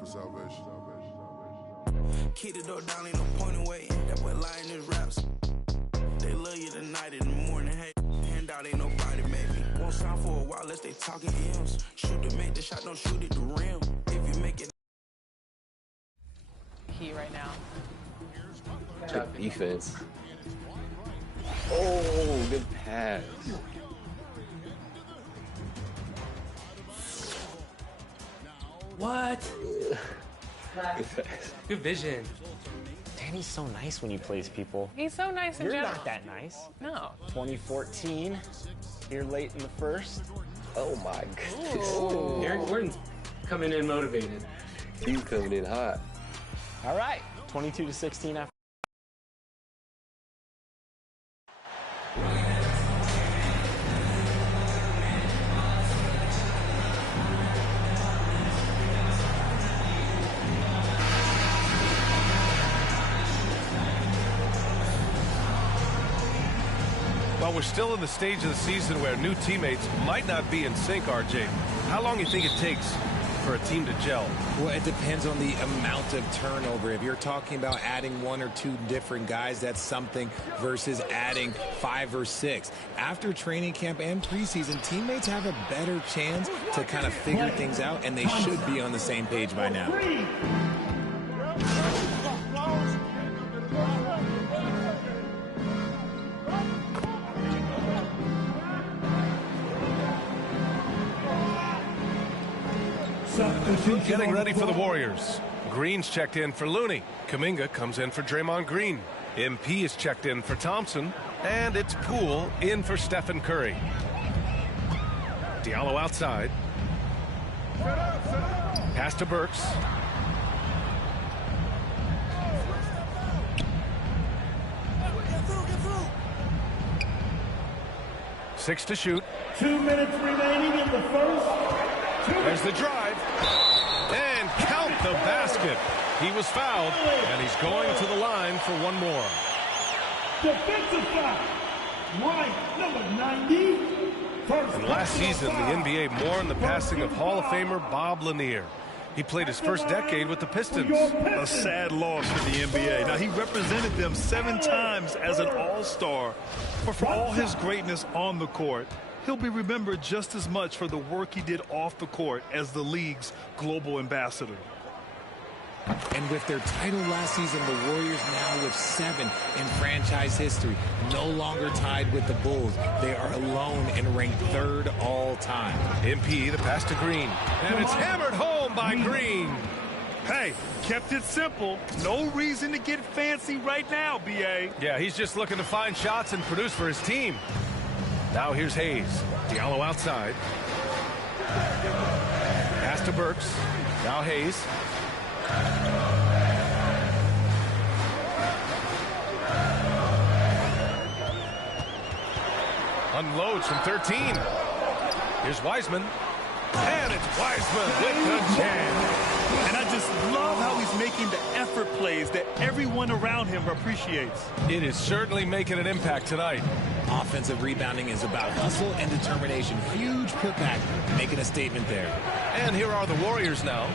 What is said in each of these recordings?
for salvation. Keep the door down, ain't no point in waiting. That boy lying his raps. They love you tonight in the morning. Hey, hand out ain't nobody maybe. Won't sound for a while unless they talking M's. Shoot to make the shot, don't shoot at the rim. If you make it. Key right now. Good defense. Oh, good pass. What? Good vision. Danny's so nice when he plays people. He's so nice in You're general. not that nice. No. 2014, here late in the first. Oh my goodness. Eric Gordon's coming in motivated. He's coming in hot. All right, 22-16 after. Well, we're still in the stage of the season where new teammates might not be in sync, RJ. How long do you think it takes for a team to gel? Well, it depends on the amount of turnover. If you're talking about adding 1 or 2 different guys, that's something, versus adding 5 or 6. After training camp and preseason, teammates have a better chance to kind of figure things out, and they should be on the same page by now. Getting ready for the Warriors. Green's checked in for Looney. Kuminga comes in for Draymond Green. MP is checked in for Thompson. And it's Poole in for Stephen Curry. Diallo outside. Pass to Burks. Six to shoot. 2 minutes remaining in the first. There's the drive. And count the basket. He was fouled, and he's going to the line for one more. Defensive foul. Right, number 90. And last season, the NBA mourned the passing of Hall of Famer Bob Lanier. He played his first decade with the Pistons. A sad loss for the NBA. Now, he represented them 7 times as an all-star. But for all his greatness on the court, he'll be remembered just as much for the work he did off the court as the league's global ambassador. And with their title last season, the Warriors now with 7 in franchise history, no longer tied with the Bulls. They are alone and ranked 3rd all time. MP, the pass to Green. And it's hammered home by Green. Hey, kept it simple. No reason to get fancy right now, B.A. Yeah, he's just looking to find shots and produce for his team. Now here's Hayes. Diallo outside. Pass to Burks. Now Hayes. Unloads from 13. Here's Wiseman. And it's Wiseman with the jam. And I just love how he's making the effort plays that everyone around him appreciates. It is certainly making an impact tonight. Offensive rebounding is about hustle and determination. Huge putback, making a statement there. And here are the Warriors now,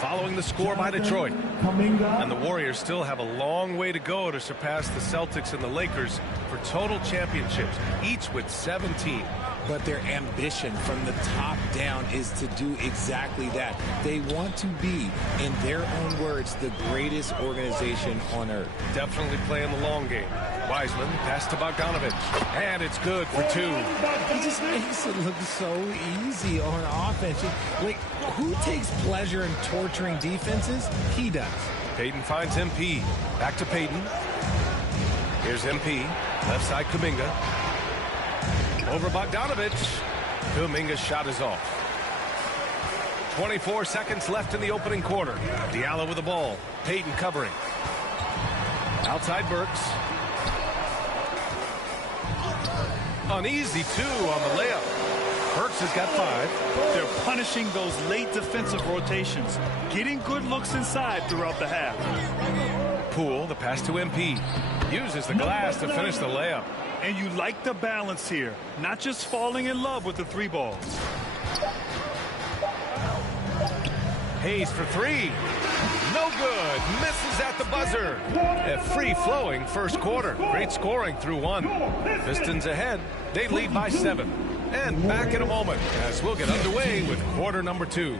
following the score by Detroit. And the Warriors still have a long way to go to surpass the Celtics and the Lakers for total championships, each with 17. But their ambition from the top down is to do exactly that. They want to be, in their own words, the greatest organization on earth. Definitely playing the long game. Wiseman, pass to Bogdanovich. And it's good for 2. He just makes it look so easy on offense. Like, who takes pleasure in torturing defenses? He does. Payton finds MP. Back to Payton. Here's MP. Left side Kuminga. Over Bogdanovich. Kuminga's shot is off. 24 seconds left in the opening quarter. Diallo with the ball. Payton covering. Outside Burks. An easy 2 on the layup. Burks has got 5. They're punishing those late defensive rotations, getting good looks inside throughout the half. Poole, the pass to MP. Uses the glass to finish the layup. And you like the balance here, not just falling in love with the 3 ball. Hayes for three. No good. Misses at the buzzer. A free-flowing first quarter. Great scoring through one. Pistons ahead. They lead by 7. And back in a moment as we'll get underway with quarter number 2.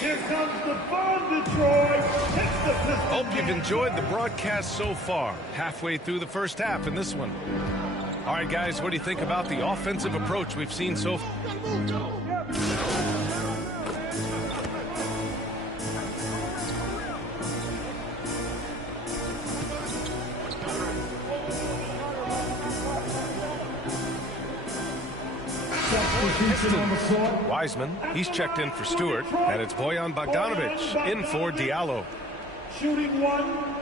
Here comes the fun, Detroit. Hits the Pistons. Hope you've enjoyed the broadcast so far. Halfway through the first half in this one. All right, guys, what do you think about the offensive approach we've seen so far? Wiseman, he's checked in for Stewart, and it's Bojan Bogdanovic in for Diallo. Shooting one.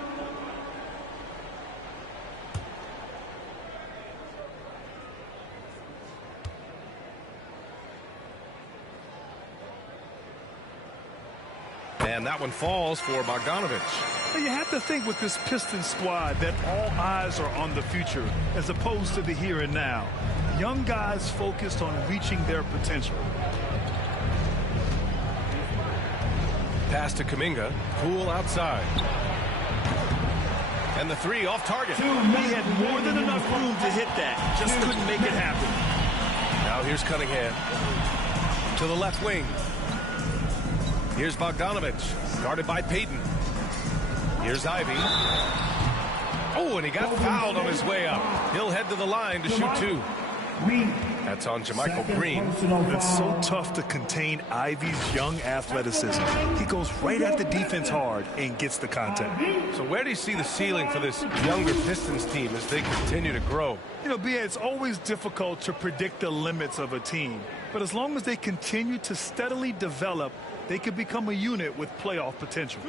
And that one falls for Bogdanovic. But you have to think with this Pistons squad that all eyes are on the future as opposed to the here and now. Young guys focused on reaching their potential. Pass to Kuminga. Poole outside. And the three off target. He had more than enough room to hit that. Just couldn't make it happen. Now here's Cunningham. To the left wing. Here's Bogdanovic. Guarded by Payton. Here's Ivy. Oh, and he got fouled on his way up. He'll head to the line to shoot 2. That's on Jermichael Green. It's so tough to contain Ivy's young athleticism. He goes right at the defense hard and gets the contact. So where do you see the ceiling for this younger Pistons team as they continue to grow? You know, BA, it's always difficult to predict the limits of a team. But as long as they continue to steadily develop, they could become a unit with playoff potential.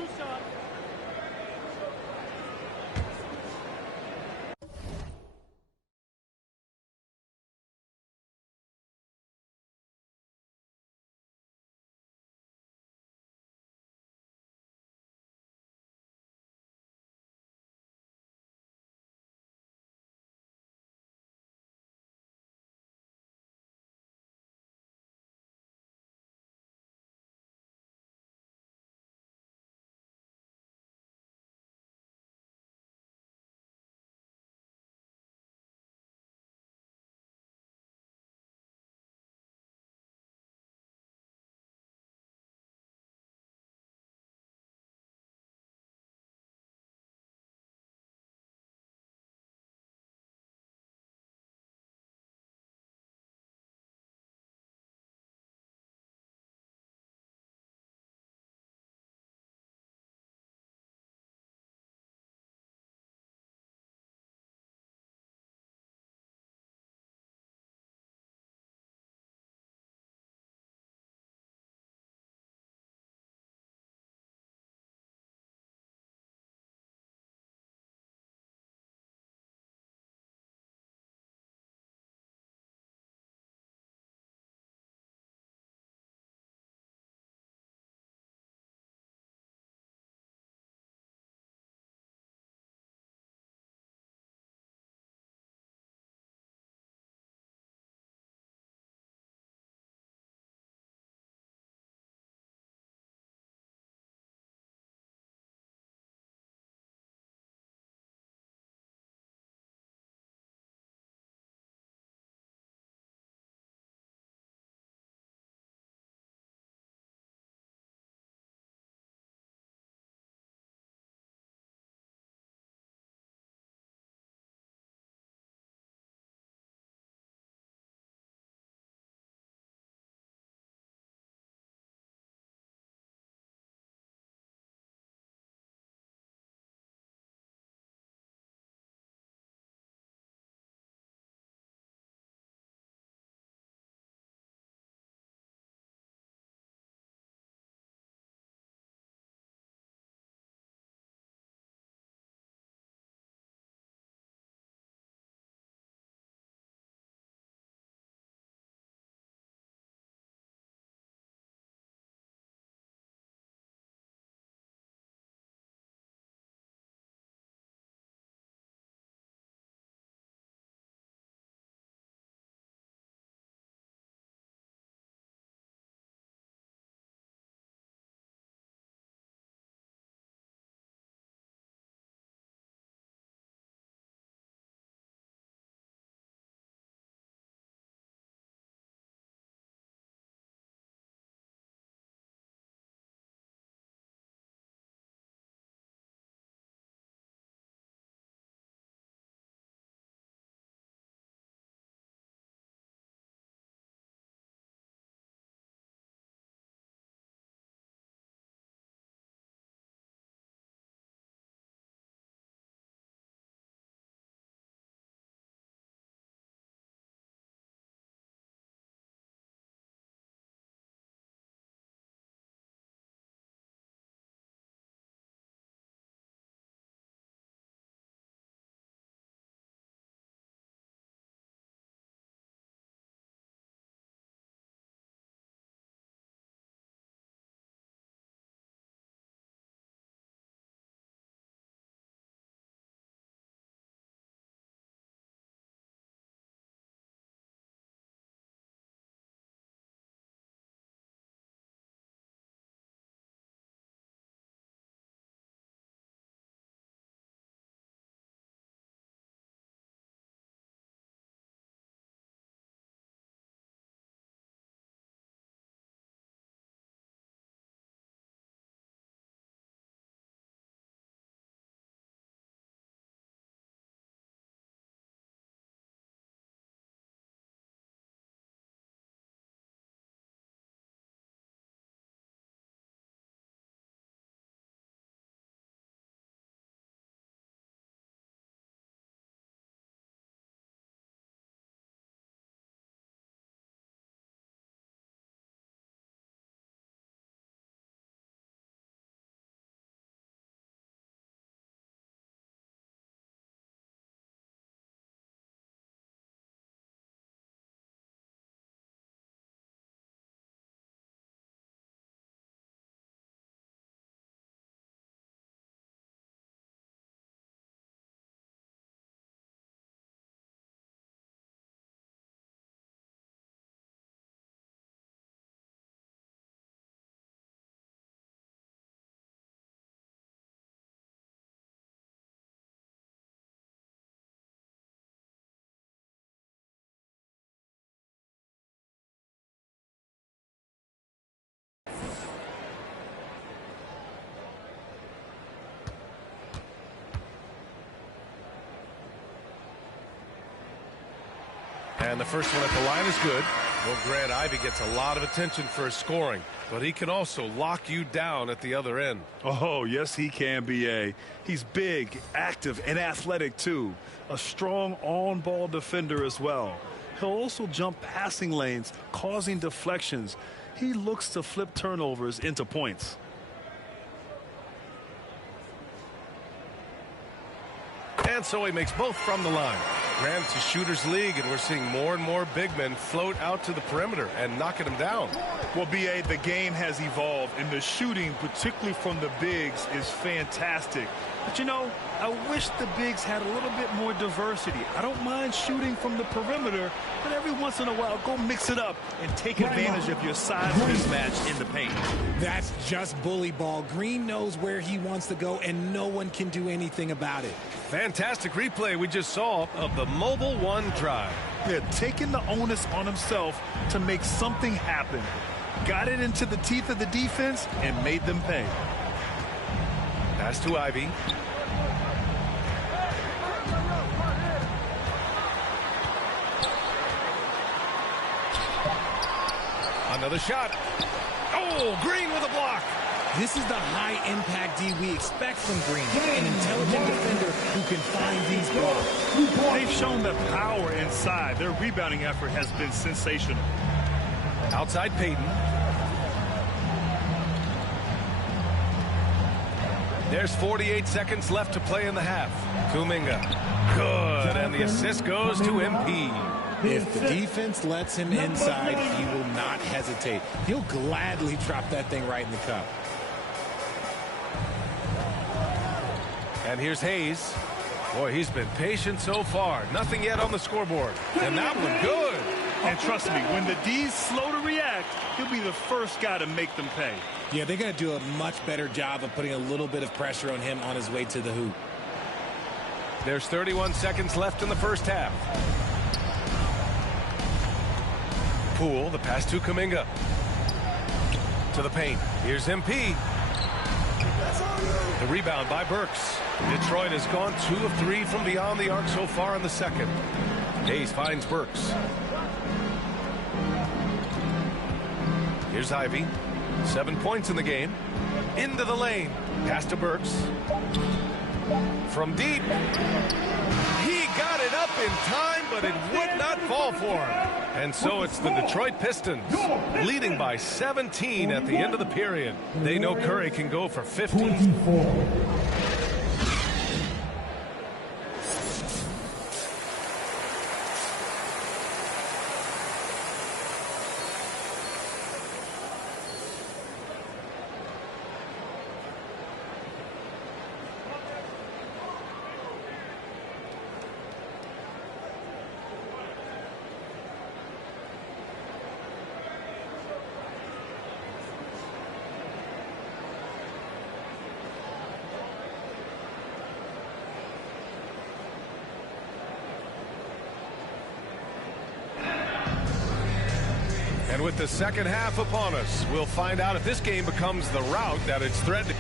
And the first one at the line is good. Well, Grant, Ivy gets a lot of attention for his scoring, but he can also lock you down at the other end. Oh, yes, he can, B.A. He's big, active, and athletic, too. A strong on-ball defender as well. He'll also jump passing lanes, causing deflections. He looks to flip turnovers into points. And so he makes both from the line. Grant's a shooter's league, and we're seeing more and more big men float out to the perimeter and knocking them down. Well, B.A., the game has evolved, and the shooting, particularly from the bigs, is fantastic. But, you know, I wish the bigs had a little bit more diversity. I don't mind shooting from the perimeter, but every once in a while, go mix it up and take advantage of your size mismatch in the paint. That's just bully ball. Green knows where he wants to go, and no one can do anything about it. Fantastic replay we just saw of the Mobile One drive. Yeah, taking the onus on himself to make something happen. Got it into the teeth of the defense and made them pay. Pass to Ivy. Another shot. Oh, Green with a block. This is the high-impact D we expect from Green, an intelligent defender who can find these blocks. They've shown the power inside. Their rebounding effort has been sensational. Outside Payton. There's 48 seconds left to play in the half. Kuminga. Good, and the assist goes to MP. If the defense lets him inside, he will not hesitate. He'll gladly drop that thing right in the cup. And here's Hayes. Boy, he's been patient so far. Nothing yet on the scoreboard. And that one good. And trust me, when the D's slow to react, he'll be the first guy to make them pay. Yeah, they're going to do a much better job of putting a little bit of pressure on him on his way to the hoop. There's 31 seconds left in the first half. Poole, the pass to Kuminga. To the paint. Here's MP. The rebound by Burks. Detroit has gone 2 of 3 from beyond the arc so far in the second. Hayes finds Burks. Here's Ivy. 7 points in the game. Into the lane. Pass to Burks. From deep. He got it up in time, but it would not fall for him. And so it's the Detroit Pistons leading by 17 at the end of the period. They know Curry can go for 50. And with the second half upon us, we'll find out if this game becomes the route that it's threatening.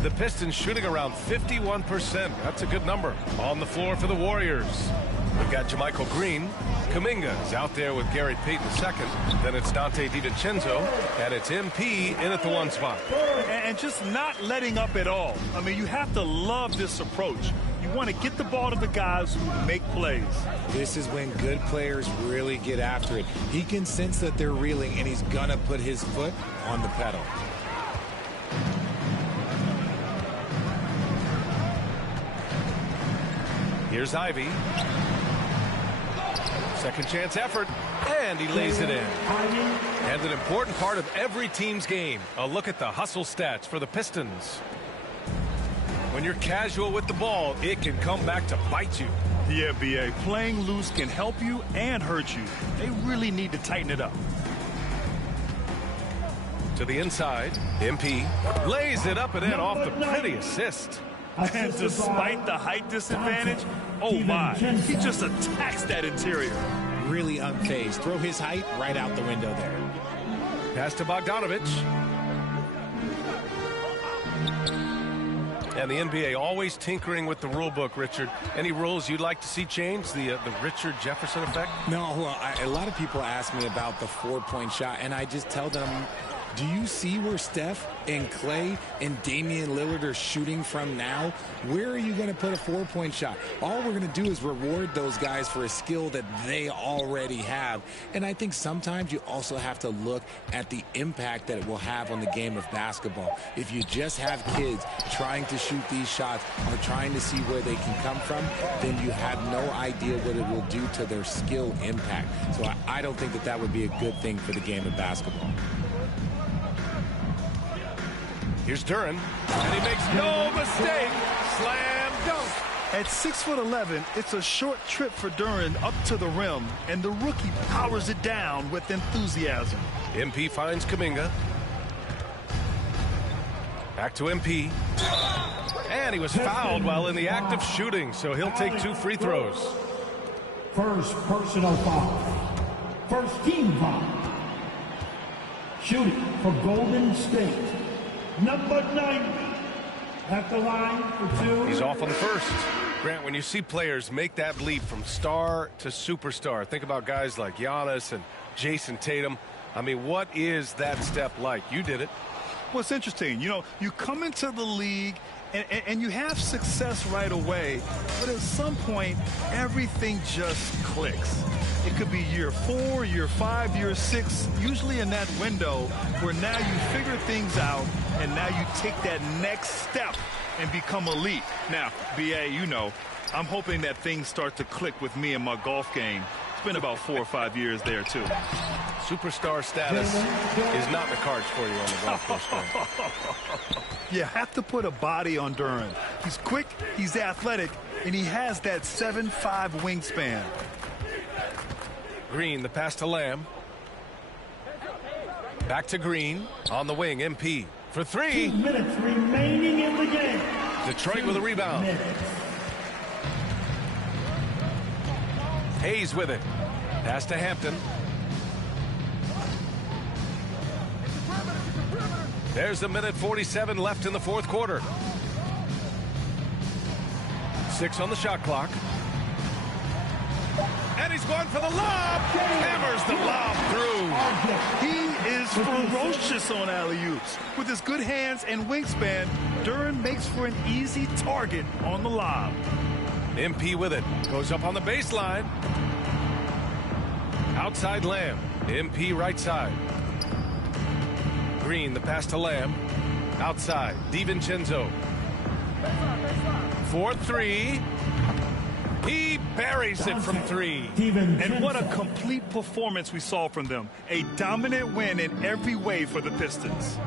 The Pistons shooting around 51%. That's a good number. On the floor for the Warriors, we've got Jermichael Green. Kuminga is out there with Gary Payton II. Then it's Dante DiVincenzo, and it's MP in at the 1 spot. And just not letting up at all. I mean, you have to love this approach. You want to get the ball to the guys who make plays. This is when good players really get after it. He can sense that they're reeling, and he's going to put his foot on the pedal. Here's Ivy. Second chance effort, and he lays it in. And an important part of every team's game, a look at the hustle stats for the Pistons. When you're casual with the ball, it can come back to bite you. Yeah, B.A. Playing loose can help you and hurt you. They really need to tighten it up. To the inside, MP lays it up and in off the pretty assist. And despite the height disadvantage, oh my, he just attacks that interior. Really unfazed. Throw his height right out the window there. Pass to Bogdanovich. And the NBA always tinkering with the rule book, Richard. Any rules you'd like to see changed? The Richard Jefferson effect? No, well, a lot of people ask me about the 4-point shot, and I just tell them, do you see where Steph and Clay and Damian Lillard are shooting from now? Where are you going to put a 4-point shot? All we're going to do is reward those guys for a skill that they already have. And I think sometimes you also have to look at the impact that it will have on the game of basketball. If you just have kids trying to shoot these shots or trying to see where they can come from, then you have no idea what it will do to their skill impact. So I don't think that that would be a good thing for the game of basketball. Here's Duren, and he makes no mistake. Slam dunk. At 6'11", it's a short trip for Duren up to the rim, and the rookie powers it down with enthusiasm. MP finds Kuminga. Back to MP. And he was fouled while in the act of shooting, so he'll take 2 free throws. First personal foul. First team foul. Shooting for Golden State. Number 90 at the line for 2. He's off on the first. Grant, when you see players make that leap from star to superstar, think about guys like Giannis and Jason Tatum. I mean, what is that step like? You did it. Well, it's interesting. You know, you come into the league and you have success right away, but at some point, everything just clicks. It could be year 4, year 5, year 6, usually in that window where now you figure things out and now you take that next step and become elite. Now, B.A., you know, I'm hoping that things start to click with me in my golf game. It's been about 4 or 5 years there, too. Superstar status is not in the cards for you on the golf course. You have to put a body on Duren. He's quick, he's athletic, and he has that 7'5" wingspan. Green, the pass to Lamb. Back to Green on the wing. MP for 3. 2 minutes remaining in the game. Detroit with a rebound. Hayes with it. Pass to Hampton. There's a minute 47 left in the fourth quarter. 6 on the shot clock. And he's going for the lob. Hammers the lob through. He is ferocious on alley-oops. With his good hands and wingspan, Duren makes for an easy target on the lob. MP with it. Goes up on the baseline. Outside Lamb. MP right side. Green, the pass to Lamb. Outside. DiVincenzo. 4-3. He buries it from 3. And what a complete performance we saw from them. A dominant win in every way for the Pistons.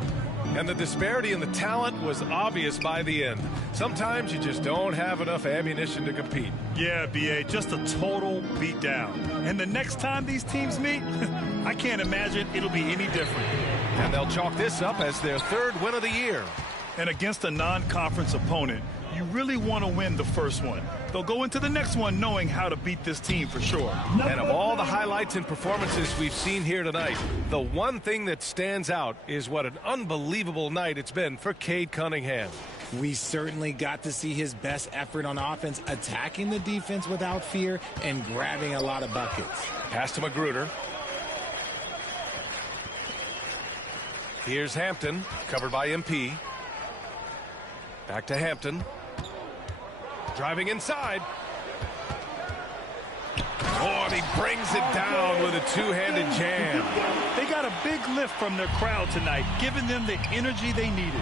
And the disparity in the talent was obvious by the end. Sometimes you just don't have enough ammunition to compete. Yeah, B.A., just a total beatdown. And the next time these teams meet, I can't imagine it'll be any different. And they'll chalk this up as their 3rd win of the year. And against a non-conference opponent, you really want to win the first one. They'll go into the next one knowing how to beat this team for sure. And of all the highlights and performances we've seen here tonight, the one thing that stands out is what an unbelievable night it's been for Cade Cunningham. We certainly got to see his best effort on offense, attacking the defense without fear and grabbing a lot of buckets. Pass to Magruder. Here's Hampton, covered by MP. Back to Hampton. Driving inside. Oh, and he brings it down with a two-handed jam. They got a big lift from their crowd tonight, giving them the energy they needed.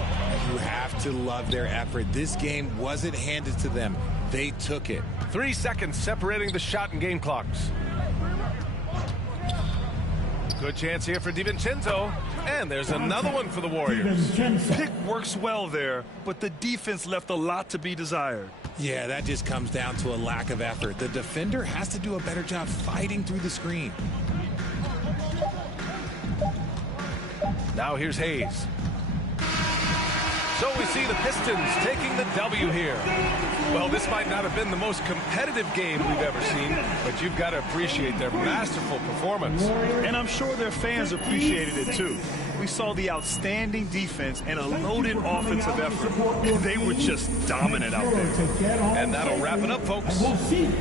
You have to love their effort. This game wasn't handed to them. They took it. 3 seconds separating the shot and game clocks. Good chance here for DiVincenzo. And there's another one for the Warriors. Pick works well there, but the defense left a lot to be desired. Yeah, that just comes down to a lack of effort. The defender has to do a better job fighting through the screen. Now here's Hayes. So we see the Pistons taking the W here. Well, this might not have been the most competitive game we've ever seen, but you've got to appreciate their masterful performance. And I'm sure their fans appreciated it too. We saw the outstanding defense and a loaded offensive effort. They were just dominant out there. And that'll wrap it up, folks.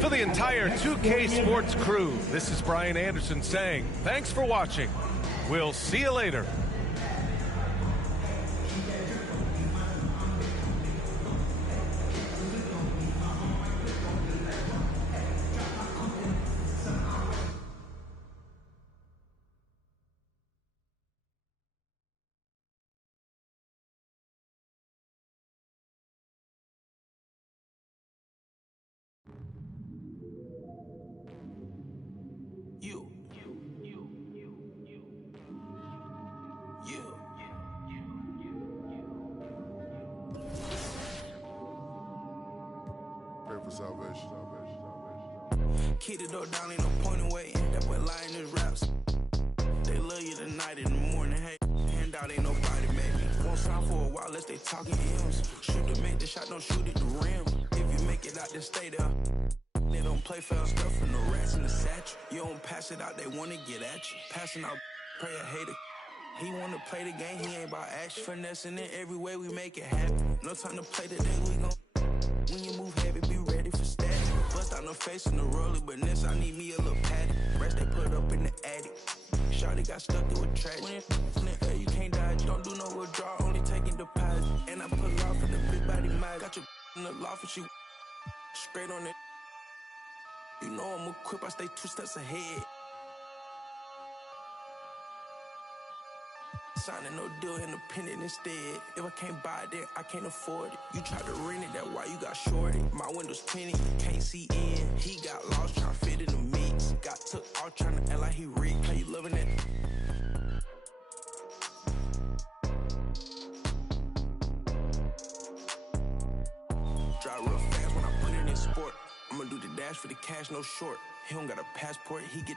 For the entire 2K Sports crew, this is Brian Anderson saying thanks for watching. We'll see you later. Salvation. Keep the door down, ain't no point in waiting. That boy lying his raps. They love you tonight in the morning. Hey, hand out ain't nobody, baby. Won't sign for a while unless they talking M's. Shoot to make the shot, don't shoot at the rim. If you make it out, then stay there. They don't play foul stuff from the rats in the satchel. You don't pass it out, they wanna get at you. Passing out, pray a hater. He wanna play the game, he ain't about action. Finessing it every way we make it happen. No time to play today, we gon' when you move heavy, be ready for static. Bust out no face in the roller, but next I need me a little patty. Rest they put up in the attic. Shawty got stuck through a track. When it's in the air, you can't dodge. Don't do no withdrawal, only taking deposit. And I put off in the big body mag. Got your in the loft and she straight on it. You know I'm equipped, I stay 2 steps ahead. Signing no deal, independent instead. If I can't buy it, then I can't afford it. You tried to rent it, that's why you got shorted. My window's tinted, you can't see in. He got lost trying to fit in the mix. Got took off trying to act like he rigged. How you loving it? Drive real fast when I put it in sport. I'ma do the dash for the cash, no short. He don't got a passport, he get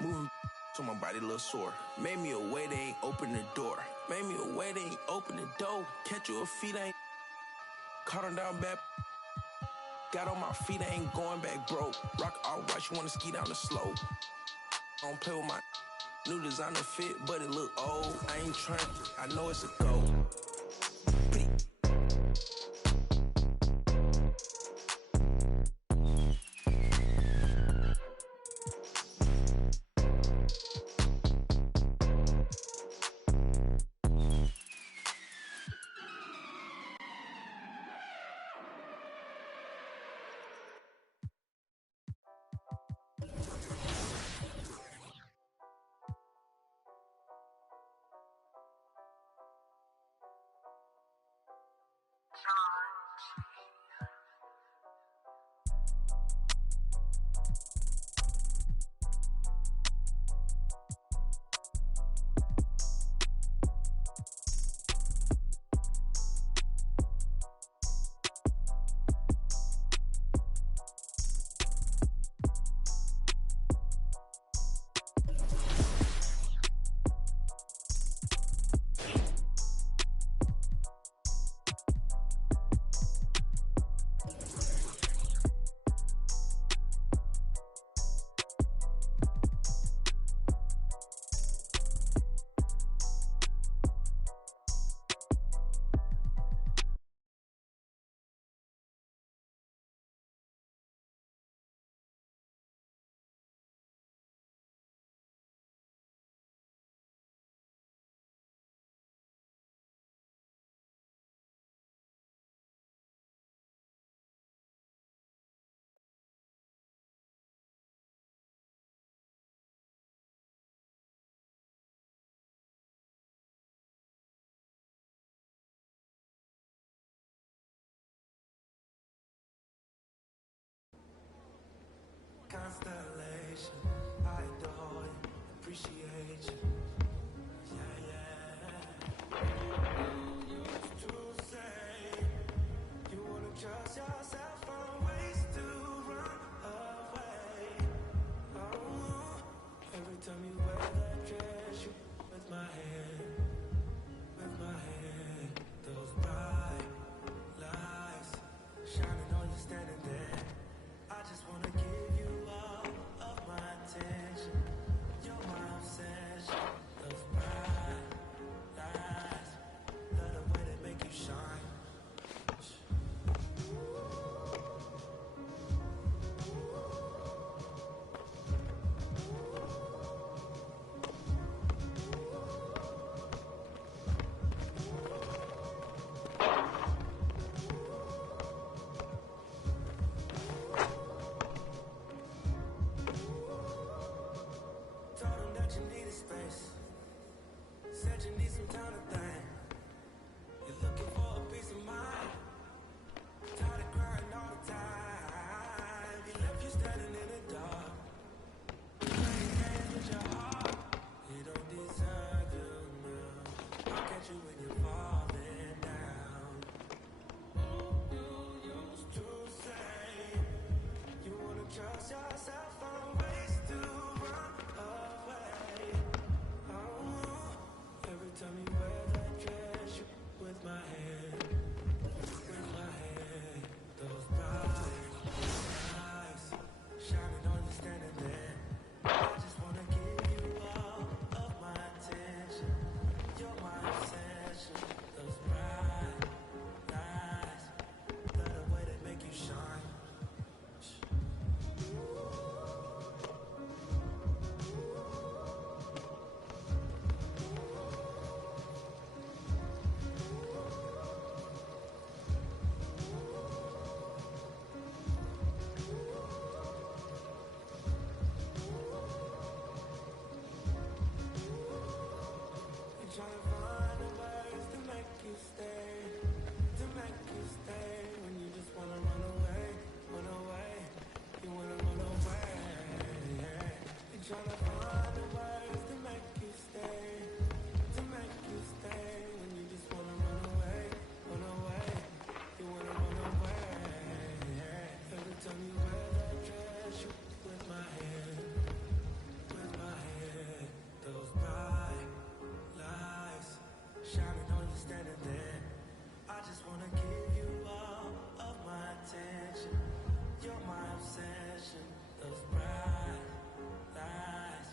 moving. So my body a little sore. Made me a way, they ain't open the door. Made me a way, they ain't open the door. Catch you a feet, ain't caught him down back. Got on my feet, I ain't going back broke. Rock all white, you wanna ski down the slope. I don't play with my new designer fit, but it look old. I ain't trying, I know it's a go. Constellation, I adore you, appreciate you. Yeah, yeah. You used to say you wouldn't trust yourself. trying to find the words to make you stay, when you just wanna run away, you wanna run away. Every time you wear that dress, you with my head, those bright lights shining on you standing there. I just wanna give you all of my attention. You're my obsession. Those bright lights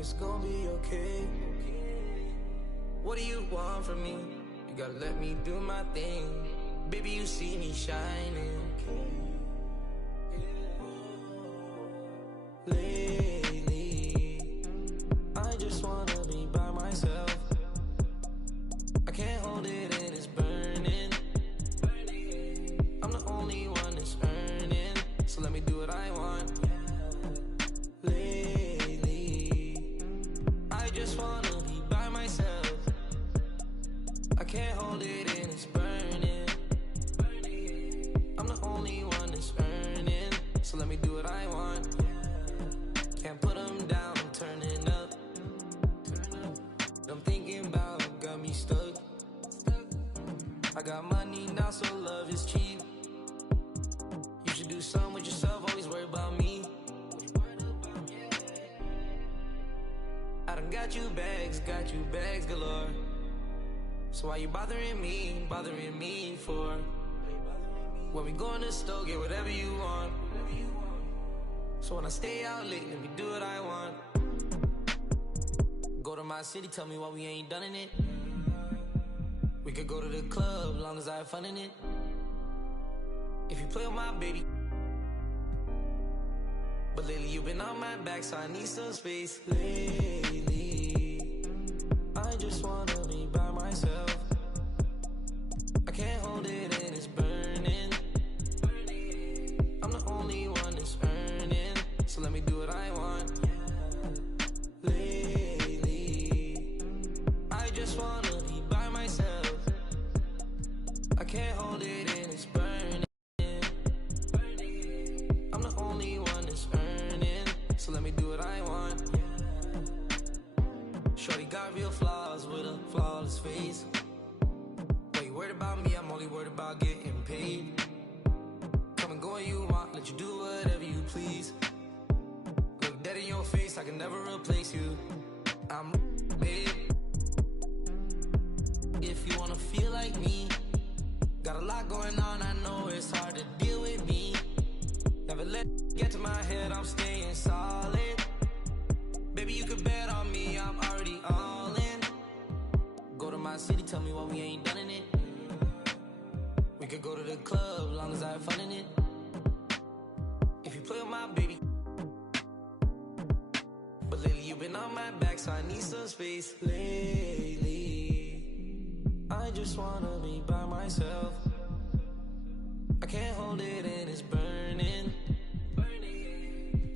It's gonna be okay. What do you want from me? You gotta let me do my thing. Baby, you see me shining. Lately, I just wanna be by myself. I can't hold it in, it's burning. I'm the only one that's earning, so let me do what I want. Lately, I just wanna be by myself. I can't hold it in, it's burning. I'm the only one that's earning, so let me do what I want. Can't put them down, I'm turning up. I'm thinking about got me stuck. I got money now, so love is cheap. You should do something with yourself, always worry about me. I done got you bags galore. So why you bothering me for? When we go in the store, get whatever you want. So when I stay out late, let me do what I want. Go to my city, tell me why we ain't done in it. We could go to the club, long as I have fun in it. If you play with my baby. But lately you've been on my back, so I need some space. Lately, I just wanna be by myself. I can't hold it in, it's burning. I'm the only one that's earning, so let me do what I want. Lately, I just wanna be by myself. I can't hold it in, it's burning. I'm the only one that's earning, so let me do what I want. Shorty got real flaws with a flawless face. Why you worried about me? I'm only worried about getting paid. Come and go when you want, let you do whatever you please. Look dead in your face, I can never replace you. I'm babe. If you wanna feel like me, got a lot going on, I know it's hard to deal with me. Never let it get to my head, I'm staying solid. Baby, you could bet on me, I'm already all in. Go to my city, tell me why we ain't done in it. We could go to the club, long as I have fun in it. If you play with my baby. But lately you've been on my back, so I need some space. Lately, I just wanna be by myself. I can't hold it in, it's burning.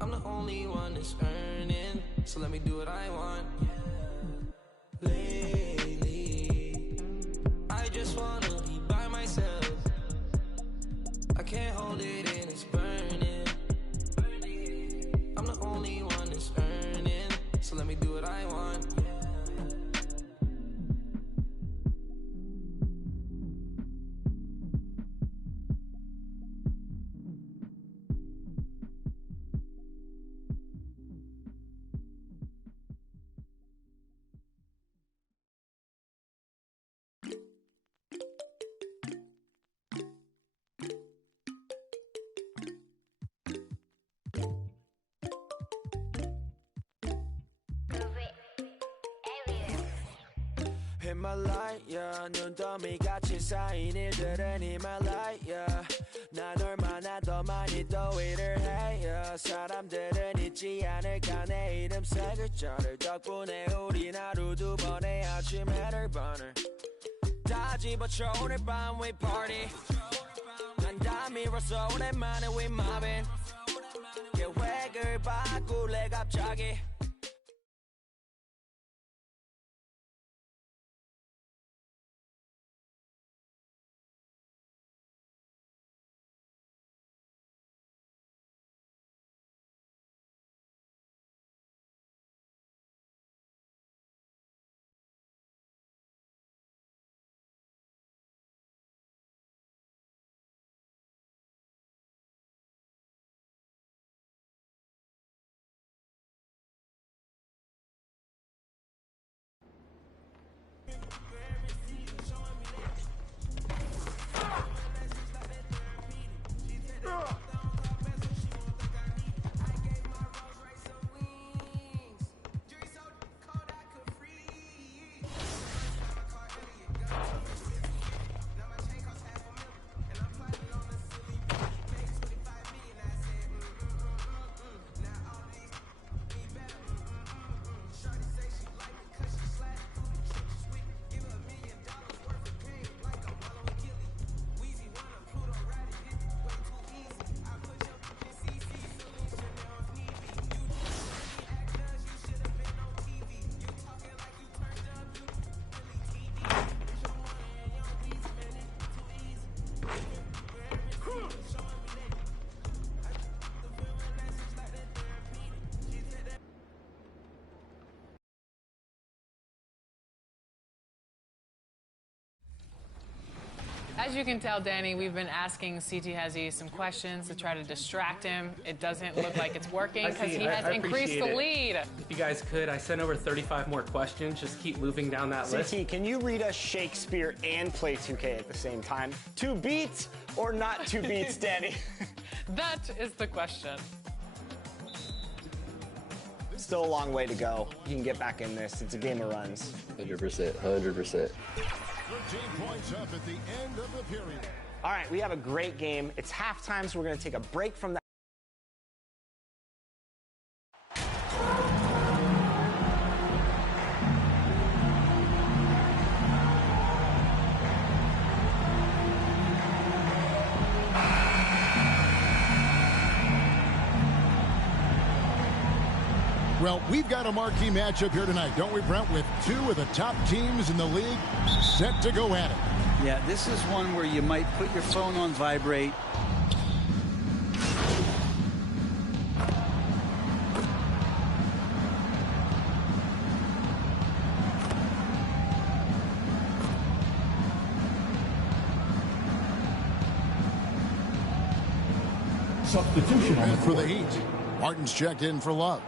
I'm the only one that's earning, so let me do what I want. Lately, I just wanna be by myself. I can't hold it in, it's burning. I'm the only one that's earning, so let me do what I want. In my light, yeah. 눈더미 같이 쌓인 일들은 in my light, yeah. 난 얼마나 더 많이 더 일을 해, yeah. 사람들은 잊지 않을까 내 이름 세 글자를. 덕분에 우린 하루 두 번의 아침 해를 burner. 다 집어쳐 오늘 밤 we party. 난 다 밀었어 오랜만에 we mobbing. 계획을 바꿀래 갑자기. as you can tell, Danny, we've been asking CT Hezzy some questions to try to distract him. It doesn't look like it's working because he has increased the lead. If you guys could, I sent over 35 more questions. Just keep moving down that list. CT, can you read us Shakespeare and play 2K at the same time? 2 beats or not 2 beats, Danny? That is the question. Still a long way to go. You can get back in this. It's a game of runs. 100%. 100%. 13 points up at the end of the period. All right, we have a great game. It's halftime, so we're going to take a break from that. Well, we've got a marquee matchup here tonight, don't we, Brent, with 2 of the top teams in the league set to go at it. Yeah, this is one where you might put your phone on vibrate. Substitution on the for the Heat. Martin's checked in for Love.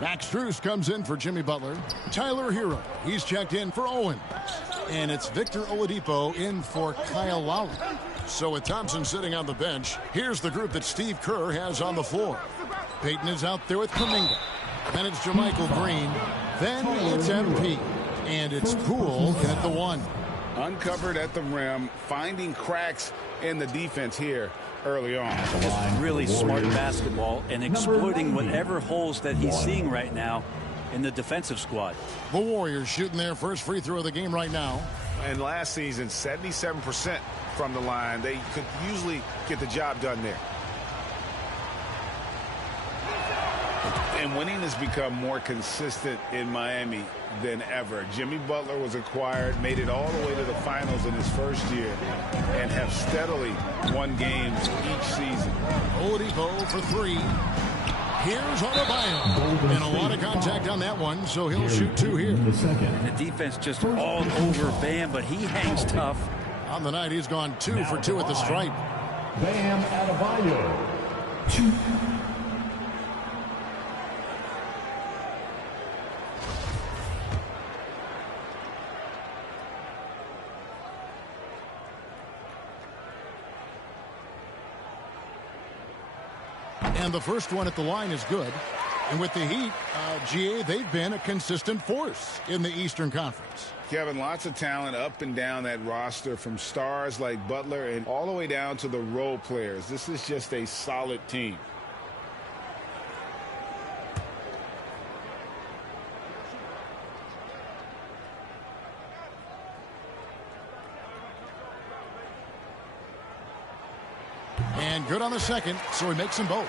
Max Strus comes in for Jimmy Butler. Tyler Hero, he's checked in for Owen. And it's Victor Oladipo in for Kyle Lowry. So with Thompson sitting on the bench, here's the group that Steve Kerr has on the floor. Payton is out there with Kuminga. Then it's JaMychal Green. Then it's MP. And it's Poole in at the 1. Uncovered at the rim, finding cracks in the defense here early on. Just really smart basketball and exploiting whatever holes that he's seeing right now in the defensive squad. The Warriors shooting their first free throw of the game right now. And last season, 77% from the line. They could usually get the job done there. And winning has become more consistent in Miami than ever. Jimmy Butler was acquired, made it all the way to the finals in his first year, and have steadily won games each season. Oladipo for 3. Here's Adebayo. And a lot of contact on that one, so he'll shoot 2 here. And the defense just all over Bam, but he hangs tough. On the night, he's gone 2 for 2 at the stripe. Bam Adebayo. 2. And the first one at the line is good. And with the Heat, GA, they've been a consistent force in the Eastern Conference. Kevin, lots of talent up and down that roster, from stars like Butler and all the way down to the role players. This is just a solid team. And good on the second, so he makes them both.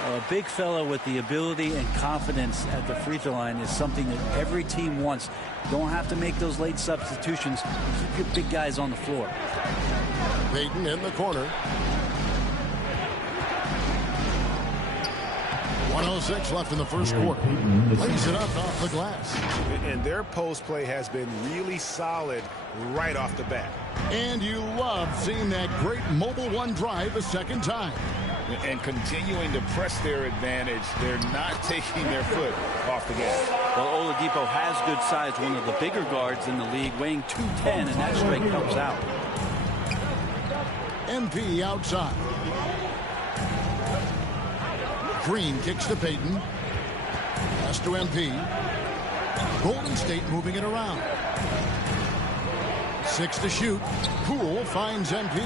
A big fella with the ability and confidence at the free throw line is something that every team wants. You don't have to make those late substitutions. Keep your big guys on the floor. Payton in the corner. 1:06 left in the first quarter. Lays it up off the glass. And their post play has been really solid right off the bat. And you love seeing that great mobile 1 drive a second time. And continuing to press their advantage. They're not taking their foot off the gas. Well, Oladipo has good size, one of the bigger guards in the league, weighing 210, and that strike helps out. MP outside. Green kicks to Payton. Pass to MP. Golden State moving it around. 6 to shoot. Poole finds MP.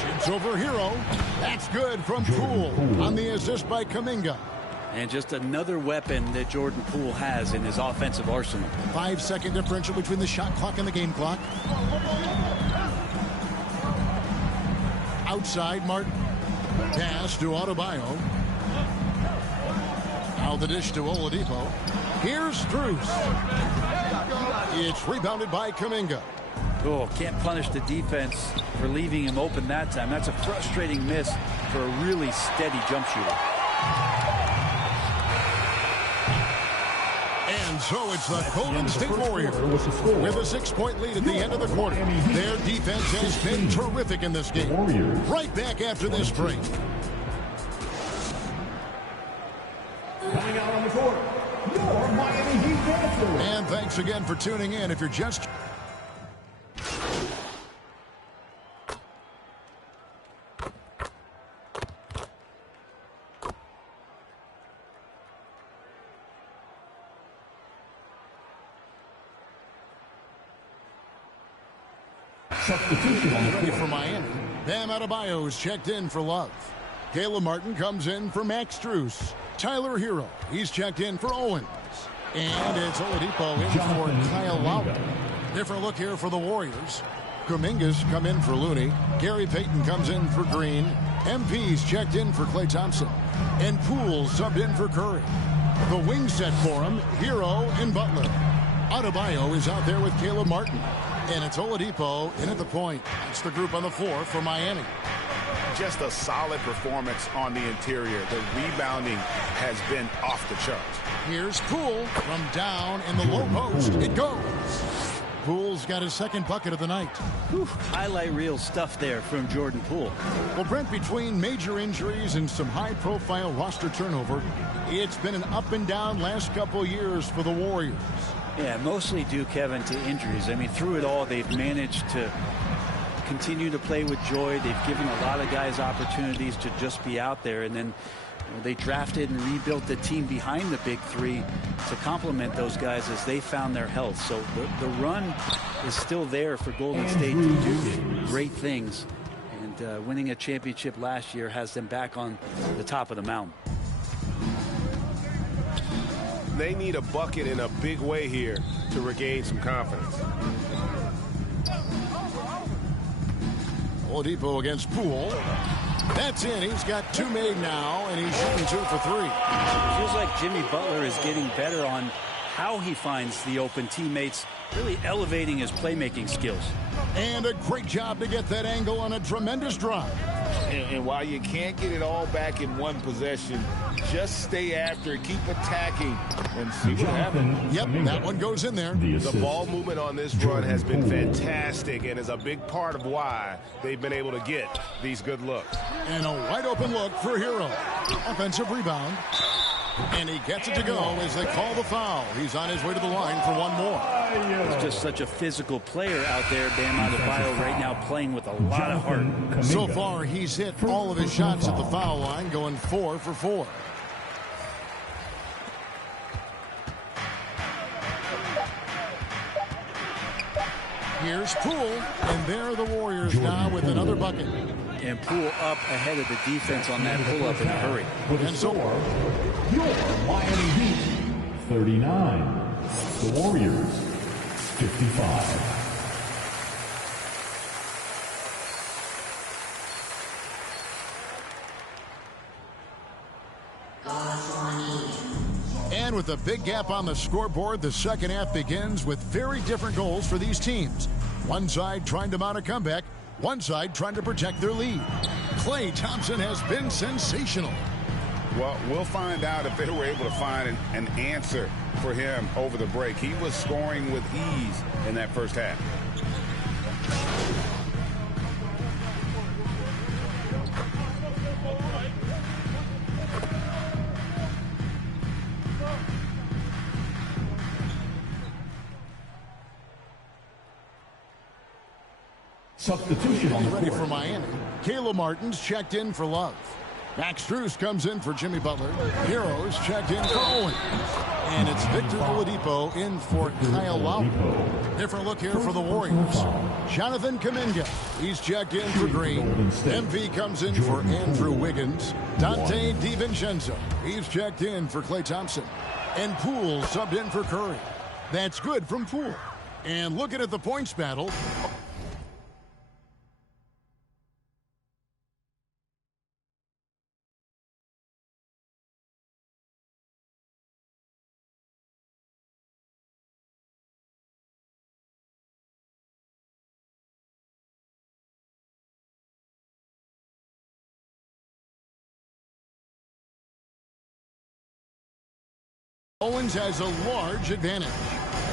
Shoots over Hero. That's good from Poole on the assist by Kuminga. And just another weapon that Jordan Poole has in his offensive arsenal. 5-second differential between the shot clock and the game clock. Outside, Martin. Pass to Adebayo. Now the dish to Oladipo. Here's Strus. It's rebounded by Kuminga. Oh, can't punish the defense for leaving him open that time. That's a frustrating miss for a really steady jump shooter. And And so it's the Golden State Warriors with a 6-point lead at the end of the quarter. Their defense has been terrific in this game. Right back after this break. Coming out on the court, your Miami Heat Dancers. And thanks again for tuning in. If you're just... Substitution on the ready for Miami. Bam Adebayo is checked in for Love. Caleb Martin comes in for Max Strus. Tyler Hero, he's checked in for Owens. And it's Oladipo in for Kyle Lowry. Different look here for the Warriors. Kuminga's come in for Looney. Gary Payton comes in for Green. MP's checked in for Klay Thompson. And Poole subbed in for Curry. The wing set for him, Hero and Butler. Adebayo is out there with Caleb Martin. And it's Oladipo in at the point. It's the group on the floor for Miami. Just a solid performance on the interior. The rebounding has been off the charts. Here's Poole from down in the low post. It goes. Poole's got his second bucket of the night. Whew, highlight reel stuff there from Jordan Poole. Well, Brent, between major injuries and some high-profile roster turnover, it's been an up and down last couple years for the Warriors. Yeah, mostly due, Kevin, to injuries. I mean, through it all, they've managed to continue to play with joy. They've given a lot of guys opportunities to just be out there. And then they drafted and rebuilt the team behind the big three to complement those guys as they found their health. So the run is still there for Golden State to do great things. And winning a championship last year has them back on the top of the mountain. They need a bucket in a big way here to regain some confidence. Oladipo against Poole. That's in. He's got two made now, and he's shooting 2 for 3. It feels like Jimmy Butler is getting better on how he finds the open teammates, really elevating his playmaking skills. And a great job to get that angle on a tremendous drive. And while you can't get it all back in one possession, just stay after it, keep attacking, and see what happens. Yep, that one goes in there. The ball movement on this run has been fantastic and is a big part of why they've been able to get these good looks. And a wide open look for Hero. Offensive rebound. And he gets it to go as they call the foul. He's on his way to the line for one more. He's just such a physical player out there, Bam Adebayo, right now playing with a lot of heart. So far, he's hit all of his shots at the foul line, going 4 for 4. Here's Poole, and there are the Warriors now with another bucket. And Poole up ahead of the defense on that pull-up in a hurry. And so your Miami Heat 39, the Warriors 55. And with a big gap on the scoreboard, the second half begins with very different goals for these teams. One side trying to mount a comeback, one side trying to protect their lead. Klay Thompson has been sensational. Well, we'll find out if they were able to find an answer for him over the break. He was scoring with ease in that first half. Substitution on the Ready court. for Miami. Caleb Martin's checked in for Love. Max Strus comes in for Jimmy Butler. Heroes checked in for Owens. And it's Victor Oladipo in for Kyle Lowry. Different look here for the Warriors. Jonathan Kuminga. He's checked in for Green. MV comes in for Andrew Wiggins. Dante DiVincenzo. He's checked in for Klay Thompson. And Poole subbed in for Curry. That's good from Poole. And looking at the points battle, Owens has a large advantage.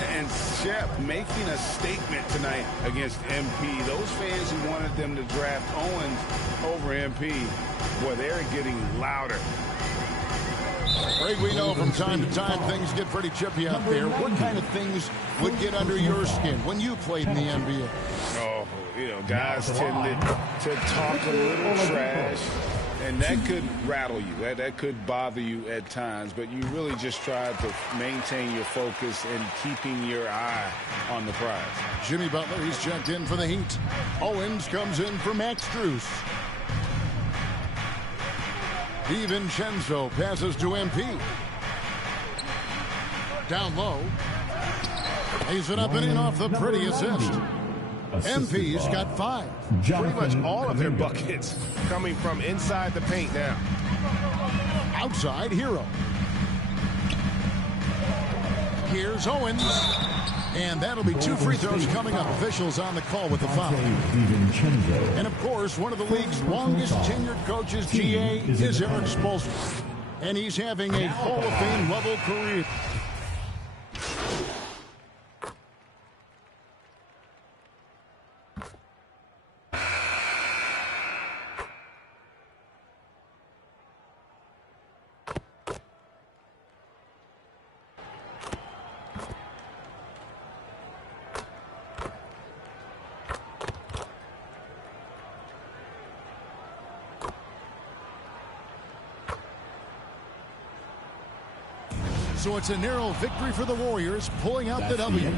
And Shep making a statement tonight against MP. Those fans who wanted them to draft Owens over MP, boy, they're getting louder. Greg, we know from time to time things get pretty chippy out there. What kind of things would get under your skin when you played in the NBA? Oh, guys tended to talk a little trash, and that could rattle you. That could bother you at times, but you really just try to maintain your focus and keeping your eye on the prize. Jimmy Butler, he's checked in for the Heat. Owens comes in for Max Strus. DiVincenzo passes to MP. Down low. Lays it up and in off the pretty assist. MP's got 5. Pretty much all of their buckets coming from inside the paint now. Outside, Hero. Here's Owens. And that'll be 2 free throws coming up. Officials on the call with the foul. And, of course, one of the league's longest tenured coaches, GA, is Eric Spoelstra. And he's having a Hall of Fame level career. So it's a narrow victory for the Warriors, pulling out the W.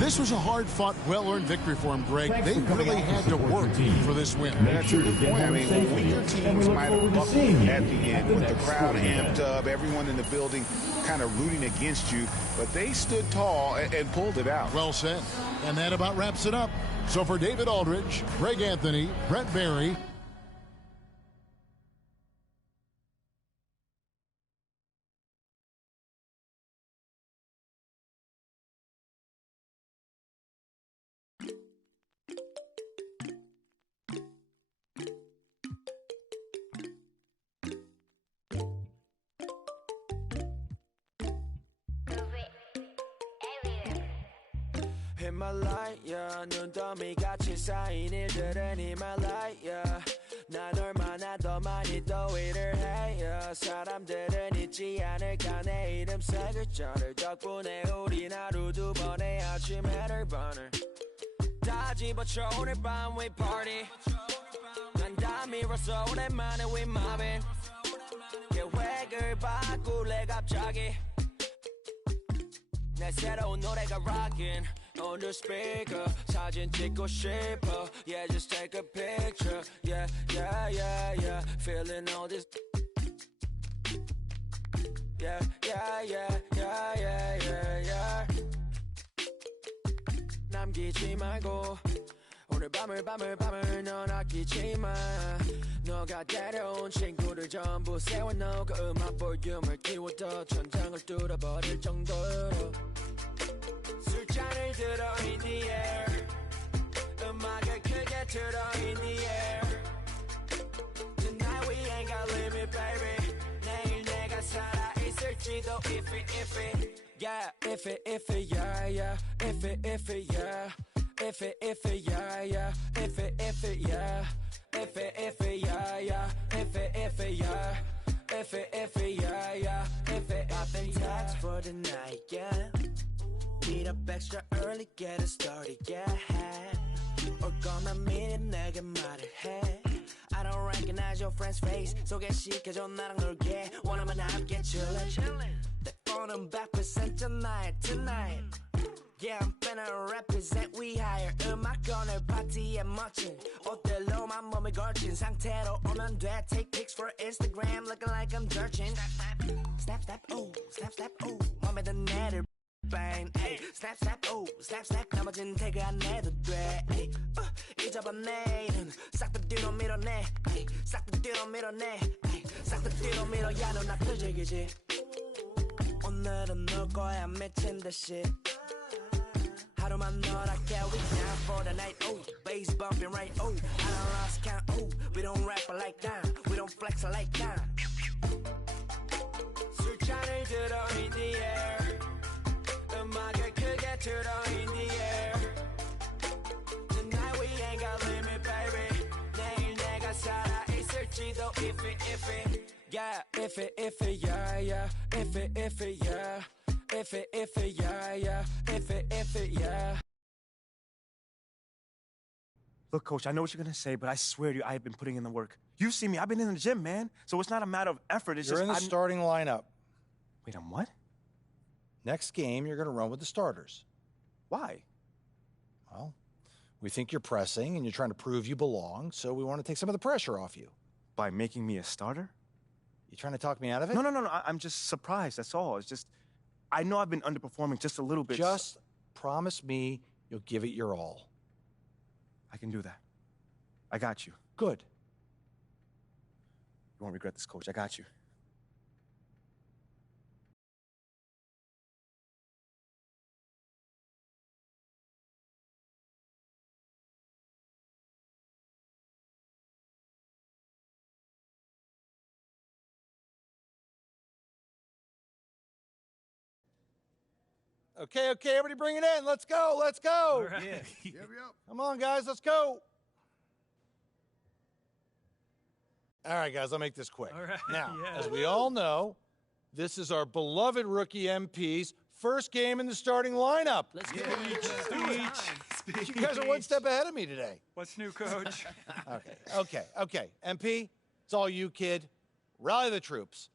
This was a hard-fought, well-earned victory for them, Greg. They really had to work for this win. That's a good point. I mean, weaker teams might have buckled at the end with the crowd amped up, everyone in the building kind of rooting against you, but they stood tall and pulled it out. Well said. And that about wraps it up. So for David Aldridge, Greg Anthony, Brett Barry, In my light, yeah. 눈더미 같이 쌓인 일들은 in my light, yeah. 난 얼마나 더 많이 더 일을 해, yeah. 사람들은 잊지 않을까 내 이름 세 글자를. 덕분에 우린 하루 2번의 아침 해를 burner. 다 집어쳐 오늘 밤 we party. 난 다 밀었어 오랜만에 we mobbing. 계획을 바꿀래 갑자기. 내 새로운 노래가 rockin'. On the speaker, 사진 찍고 싶어. Yeah, just take a picture. Yeah, yeah, yeah, yeah. Feeling all this. Yeah, yeah, yeah, yeah, yeah, yeah, yeah. 남기지 말고 오늘 밤을 넌 아끼지 마. 너가 데려온 친구들 전부 세워놓고 음악 볼륨을 키워도 천장을 뚫어버릴 정도로. 술잔을 들어 in the air. 음악을 크게 틀어 in the air. Tonight we ain't got limit baby. 내일 내가 살아있을지도 if it yeah if it yeah yeah if it yeah if it yeah yeah if it yeah if it yeah yeah if it yeah if it yeah yeah if it I've been taxed for the night yeah. Meet up extra early, get it started, yeah. 올 거면 미리 내게 말을 해. I don't recognize your friend's face. 소개시켜줘 나랑 놀게. 원하면 함께 chillin'. 내 폰은 100% tonight. Yeah, I'm finna represent, we hire. 음악 오늘 파티에 멋진 옷들로만 몸을 걸친 상태로 오면 돼. Take pics for Instagram, looking like I'm searching. Snap, snap, ooh, snap, snap, ooh. 맘에 든 애들 bang, ay. Snap, snap, ooh, snap, snap. 나머진 태그 안 해도 돼. 잊어봐 내일은 싹 다 뒤로 밀어내. 싹 다 뒤로 밀어내. 싹 다 뒤로 밀어. 야, 너 나 그지기지. 오늘은 놀 거야 미친 듯이. 하루만 널할게. We down for the night. Ooh, bass bumping right. Ooh, I done lost count. Ooh, we don't rap like that. We don't flex like that. 술잔을 들어 in the air. yeah, if it, yeah, yeah, if it, yeah, if it, yeah, yeah, if it, yeah. Look, Coach, I know what you're going to say, but I swear to you, I have been putting in the work. You see me, I've been in the gym, man. So it's not a matter of effort. It's You're just in the starting lineup. Wait, I'm what? Next game, you're going to run with the starters. Why? Well, we think you're pressing and you're trying to prove you belong, so we want to take some of the pressure off you. By making me a starter? You trying to talk me out of it? No. I'm just surprised, that's all. It's just, I know I've been underperforming just a little bit. Just promise me you'll give it your all. I can do that. I got you. Good. You won't regret this, Coach. I got you. Okay, everybody bring it in. Let's go. All right. Yeah. Come on, guys, let's go. All right, guys, I'll make this quick. All right. Now, Yeah. as we all know, this is our beloved rookie MP's first game in the starting lineup. Let's go. Speech. You guys are one step ahead of me today. What's new, Coach? Okay. MP, it's all you, kid. Rally the troops.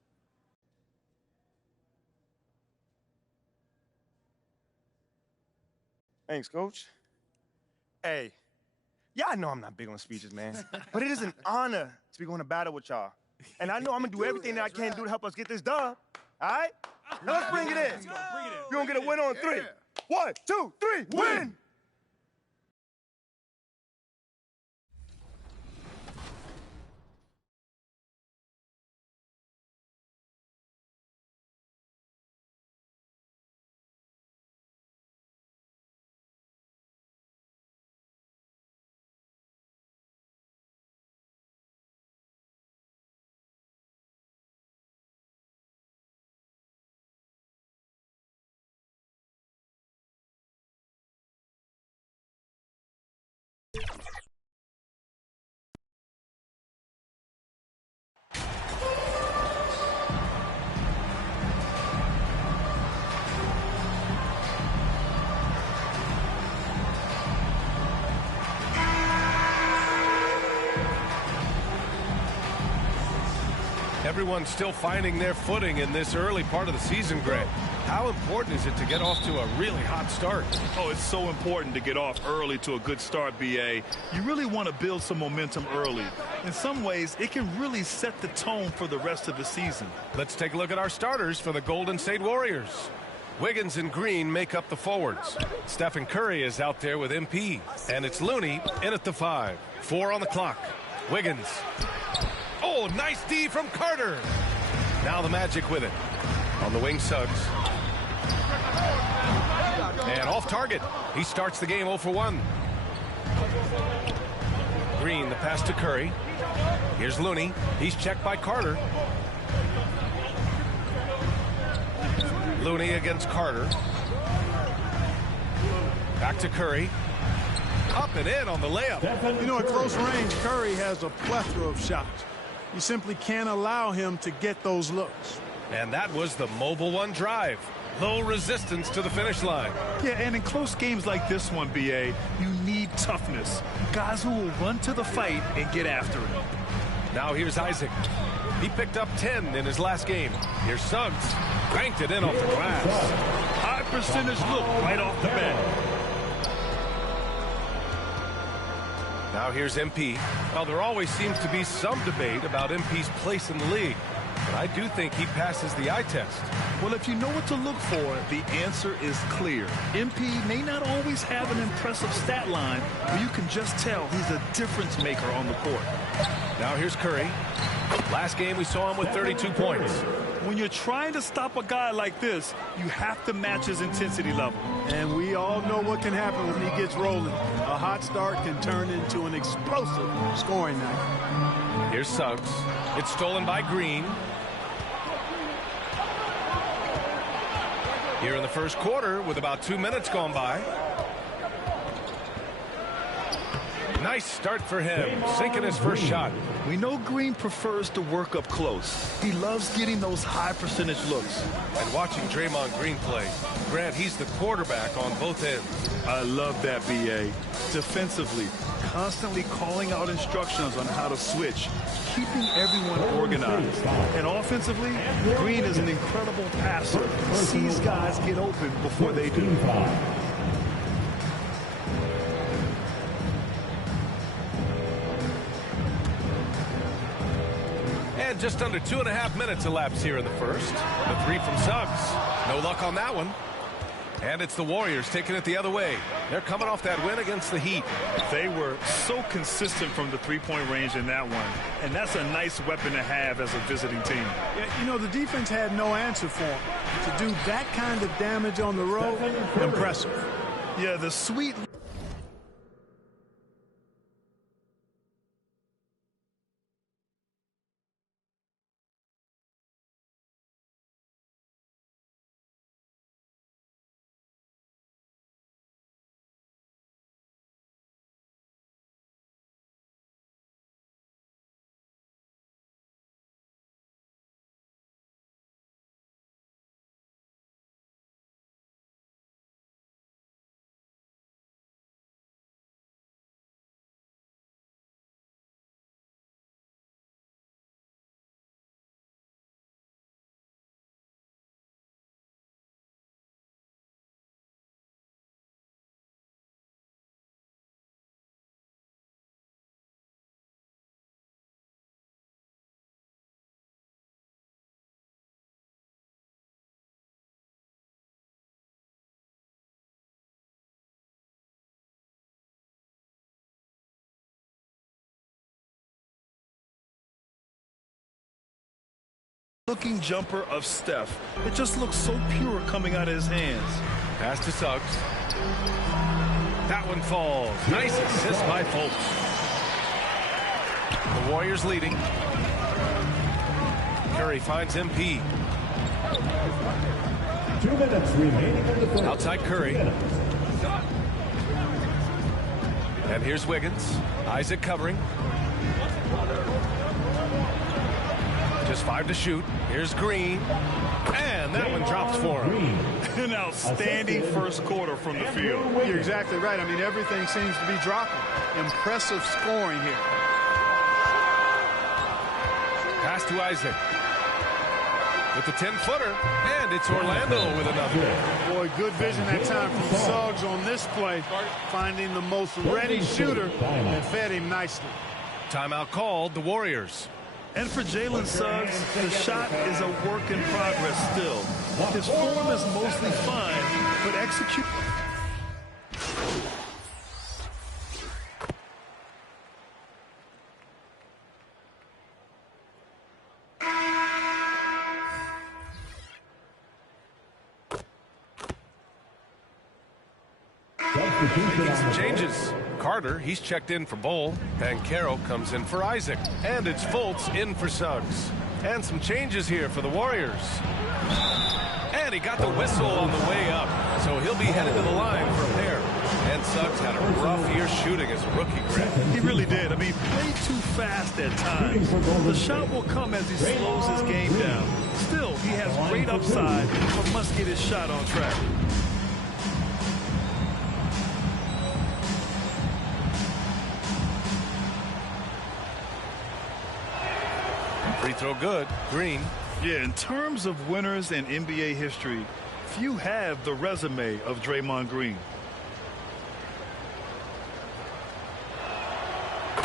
Thanks, Coach. Hey, yeah, I know I'm not big on speeches, man. But it is an honor to be going to battle with y'all. And I know I'm going to do everything that I can do to help us get this done. All right? Now let's bring it in. You're going to get a win on 3. 1, 2, 3, win! Everyone's still finding their footing in this early part of the season, Greg. How important is it to get off to a really hot start? Oh, it's so important to get off early to a good start, BA. You really want to build some momentum early. In some ways, it can really set the tone for the rest of the season. Let's take a look at our starters for the Golden State Warriors. Wiggins and Green make up the forwards. Stephen Curry is out there with MP. And it's Looney in at the 5. 4 on the clock. Wiggins. Oh, nice D from Carter. Now the Magic with it. On the wing, Suggs. And off target. He starts the game 0 for 1. Green, the pass to Curry. Here's Looney. He's checked by Carter. Looney against Carter. Back to Curry. Up and in on the layup. You know, at close range, Curry has a plethora of shots. You simply can't allow him to get those looks. And that was the Mobile One drive. Low resistance to the finish line. Yeah, and in close games like this one, BA, you need toughness. Guys who will run to the fight and get after it. Now here's Isaac. He picked up 10 in his last game. Here's Suggs. Banked it in off the glass. High percentage look right off the bat. Now here's MP. Well, there always seems to be some debate about MP's place in the league. But I do think he passes the eye test. Well, if you know what to look for, the answer is clear. MP may not always have an impressive stat line, but you can just tell he's a difference maker on the court. Now here's Curry. Last game we saw him with 32 points. When you're trying to stop a guy like this, you have to match his intensity level. And we all know what can happen when he gets rolling. A hot start can turn into an explosive scoring night. Here's Suggs. It's stolen by Green. Here in the first quarter with about 2 minutes gone by. Nice start for him, sinking his first shot. We know Green prefers to work up close. He loves getting those high percentage looks. And watching Draymond Green play, Grant, he's the quarterback on both ends. I love that, B.A. Defensively, constantly calling out instructions on how to switch, keeping everyone organized. And offensively, Green is an incredible passer. He sees guys get open before they do. And just under 2.5 minutes elapsed here in the first. The three from Suggs. No luck on that one. And it's the Warriors taking it the other way. They're coming off that win against the Heat. They were so consistent from the three-point range in that one. And that's a nice weapon to have as a visiting team. Yeah, you know, the defense had no answer for him. To do that kind of damage on the road, impressive. Yeah, the sweet... looking jumper of Steph. It just looks so pure coming out of his hands. Pass to Suggs. That one falls. Nice assist by Fultz. The Warriors leading. Curry finds MP. 2 minutes remaining in the first. Outside Curry. And here's Wiggins. Isaac covering. Just 5 to shoot. Here's Green. And that one drops for him. An outstanding first quarter from the field. You're exactly right. I mean, everything seems to be dropping. Impressive scoring here. Pass to Isaac. With the 10-footer. And it's Orlando with another. Boy, good vision that time from Suggs on this play. Finding the most ready shooter and fed him nicely. Timeout called, the Warriors. And for Jalen Suggs, the shot is a work in progress still. His form is mostly fine, but execute. Making some changes. Carter, he's checked in for Bowl. Banchero comes in for Isaac. And it's Fultz in for Suggs. And some changes here for the Warriors. And he got the whistle on the way up. So he'll be headed to the line for a pair. And Suggs had a rough year shooting as a rookie, Grant. He really did. I mean, played too fast at times. The shot will come as he slows his game down. Still, he has great upside, but must get his shot on track. Free throw good. Green. Yeah, in terms of winners in NBA history, few have the resume of Draymond Green.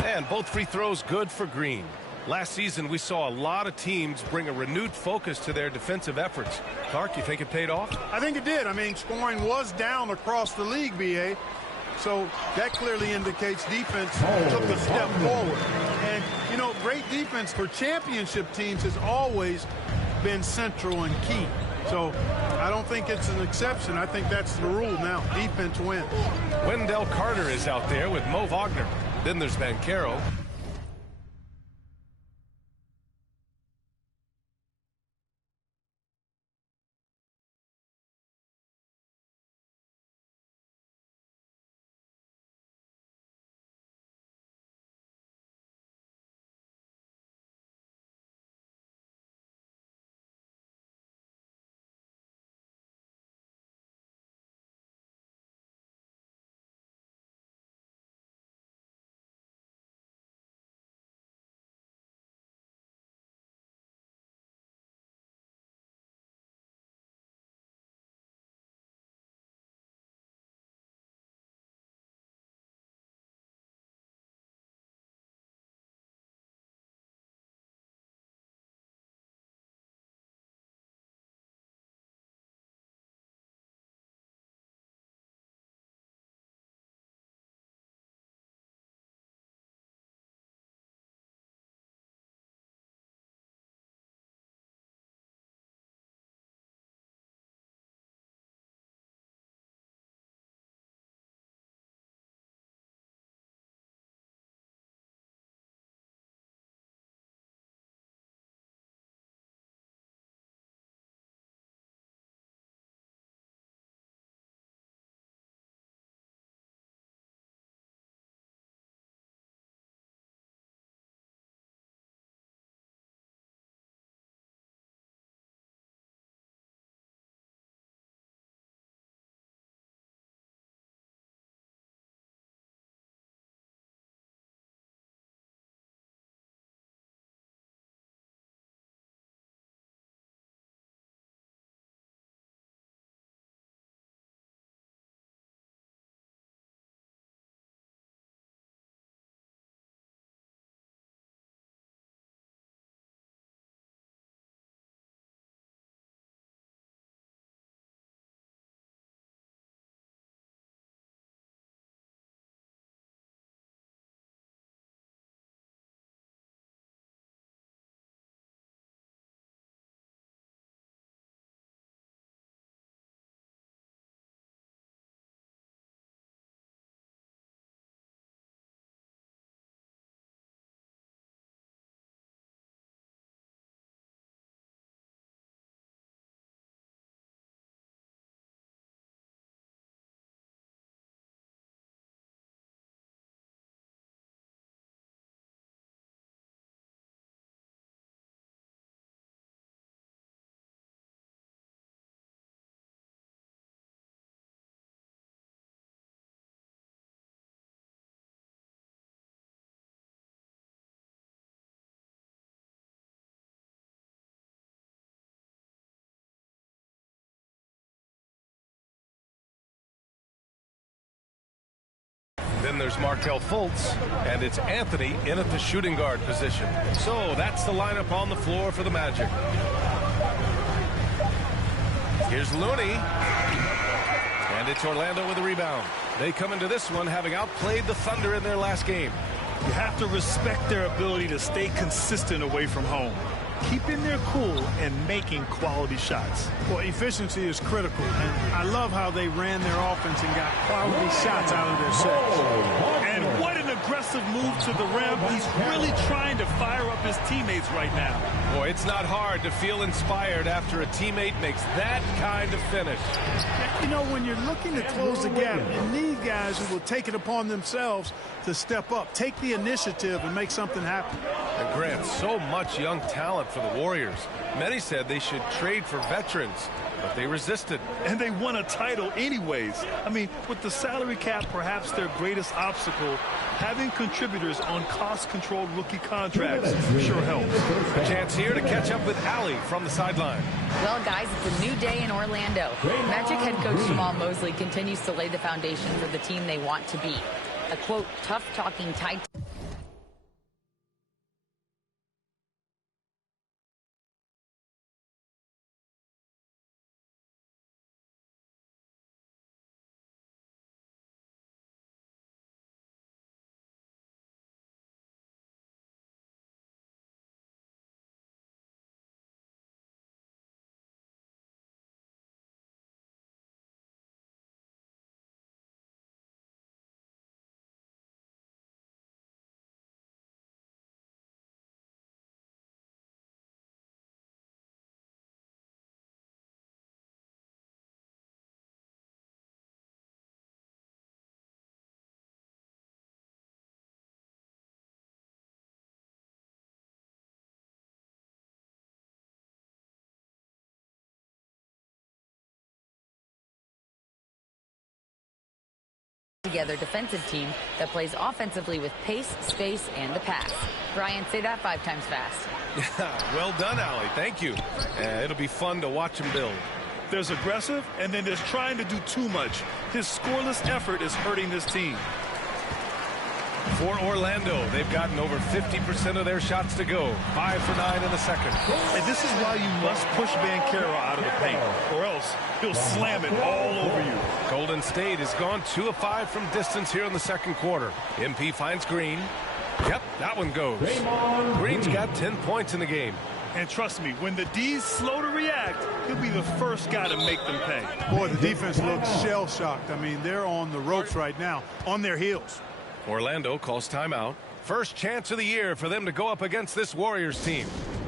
And both free throws good for Green. Last season, we saw a lot of teams bring a renewed focus to their defensive efforts. Clark, you think it paid off? I think it did. I mean, scoring was down across the league, B.A. So that clearly indicates defense took a step forward. And, you know, great defense for championship teams has always been central and key. So I don't think it's an exception. I think that's the rule now. Defense wins. Wendell Carter is out there with Mo Wagner. Then there's Banchero. Then there's Markelle Fultz, and it's Anthony in at the shooting guard position. So that's the lineup on the floor for the Magic. Here's Looney. And it's Orlando with a rebound. They come into this one having outplayed the Thunder in their last game. You have to respect their ability to stay consistent away from home, keeping their cool and making quality shots. Well, efficiency is critical, and I love how they ran their offense and got quality shots out of their sets. And what an aggressive move to the rim. He's really trying to fire up his teammates right now. Boy, it's not hard to feel inspired after a teammate makes that kind of finish. You know, when you're looking to close the gap, you need guys who will take it upon themselves to step up, take the initiative, and make something happen. And Grant, so much young talent for the Warriors. Many said they should trade for veterans, but they resisted. And they won a title anyways. I mean, with the salary cap perhaps their greatest obstacle, having contributors on cost-controlled rookie contracts sure helps. A chance here to catch up with Allie from the sideline. Well, guys, it's a new day in Orlando. Magic head coach Jamal Mosley continues to lay the foundation for the team they want to be. A, quote, tough-talking tight... together defensive team that plays offensively with pace, space, and the pass. Brian, say that 5 times fast. Well done, Allie. Thank you. It'll be fun to watch him build. There's aggressive, and then there's trying to do too much. His scoreless effort is hurting this team. For Orlando, they've gotten over 50% of their shots to go. 5 for 9 in the second. And this is why you must push Banchero out of the paint, or else he'll slam it all over you. Golden State has gone 2 of 5 from distance here in the second quarter. MP finds Green. Yep, that one goes. Green's got 10 points in the game. And trust me, when the D's slow to react, he'll be the first guy to make them pay. Boy, the defense looks shell-shocked. I mean, they're on the ropes right now, on their heels. Orlando calls timeout. First chance of the year for them to go up against this Warriors team.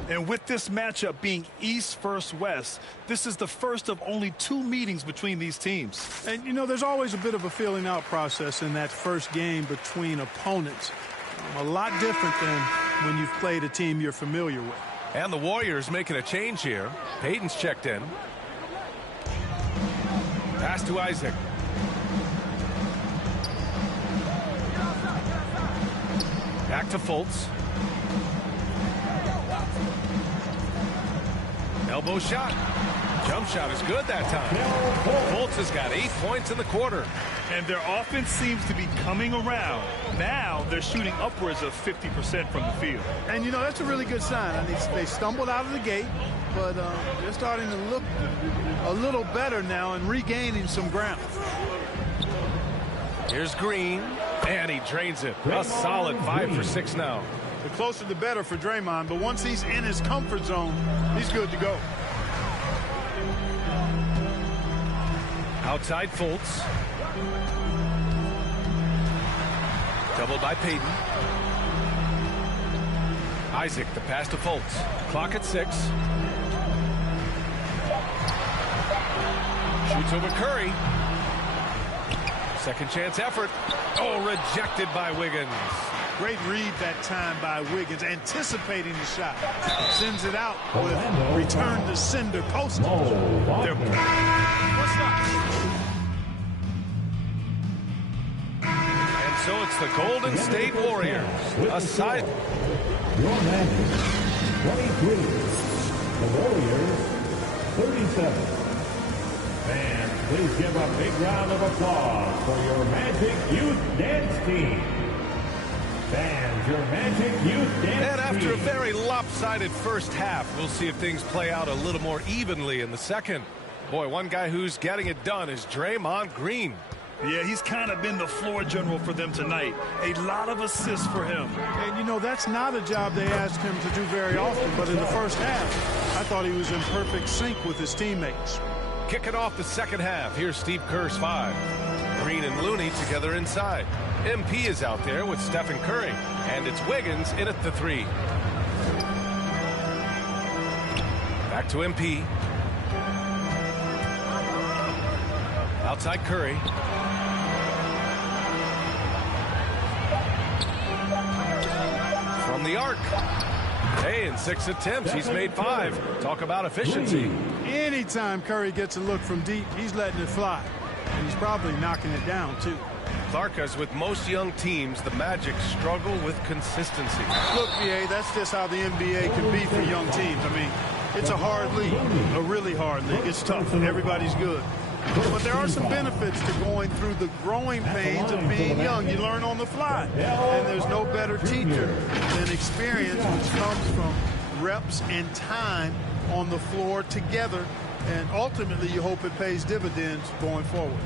And with this matchup being East versus West, this is the first of only 2 meetings between these teams. And, you know, there's always a bit of a feeling out process in that first game between opponents. A lot different than when you've played a team you're familiar with. And the Warriors making a change here. Payton's checked in. Pass to Isaac. Back to Fultz. Elbow shot. Jump shot is good that time. Fultz has got 8 points in the quarter. And their offense seems to be coming around. Now they're shooting upwards of 50% from the field. And, you know, that's a really good sign. I mean, they stumbled out of the gate, but they're starting to look a little better now and regaining some ground. Here's Green, and he drains it. A solid 5 for 6 now. The closer the better for Draymond, but once he's in his comfort zone, he's good to go. Outside Fultz. Doubled by Payton. Isaac, the pass to Fultz. Clock at 6. Shoots over Curry. Second chance effort. Oh, rejected by Wiggins. Great read that time by Wiggins, anticipating the shot. Sends it out with return to sender post. And so it's the Golden State Warriors. Aside. Your Magic, 23. The Warriors, 37. Fans, please give a big round of applause for your Magic Youth Dance Team. Fans, your Magic Youth Dance Team. And after a very lopsided first half, we'll see if things play out a little more evenly in the second. Boy, one guy who's getting it done is Draymond Green. Yeah, he's kind of been the floor general for them tonight. A lot of assists for him. And, you know, that's not a job they asked him to do very often, but in the first half, I thought he was in perfect sync with his teammates. Kicking off the second half, here's Steve Kerr's 5. Green and Looney together inside. MP is out there with Stephen Curry, and it's Wiggins in at the 3. Back to MP. Outside Curry. From the arc. Hey, in 6 attempts, he's made 5. Talk about efficiency. Anytime Curry gets a look from deep, he's letting it fly. And he's probably knocking it down, too. Clark, as with most young teams, the Magic struggle with consistency. Look, BA, that's just how the NBA can be for young teams. I mean, it's a hard league, a really hard league. It's tough. Everybody's good. But there are some benefits to going through the growing pains of being young. You learn on the fly. And there's no better teacher than experience, which comes from reps and time on the floor together. And ultimately, you hope it pays dividends going forward.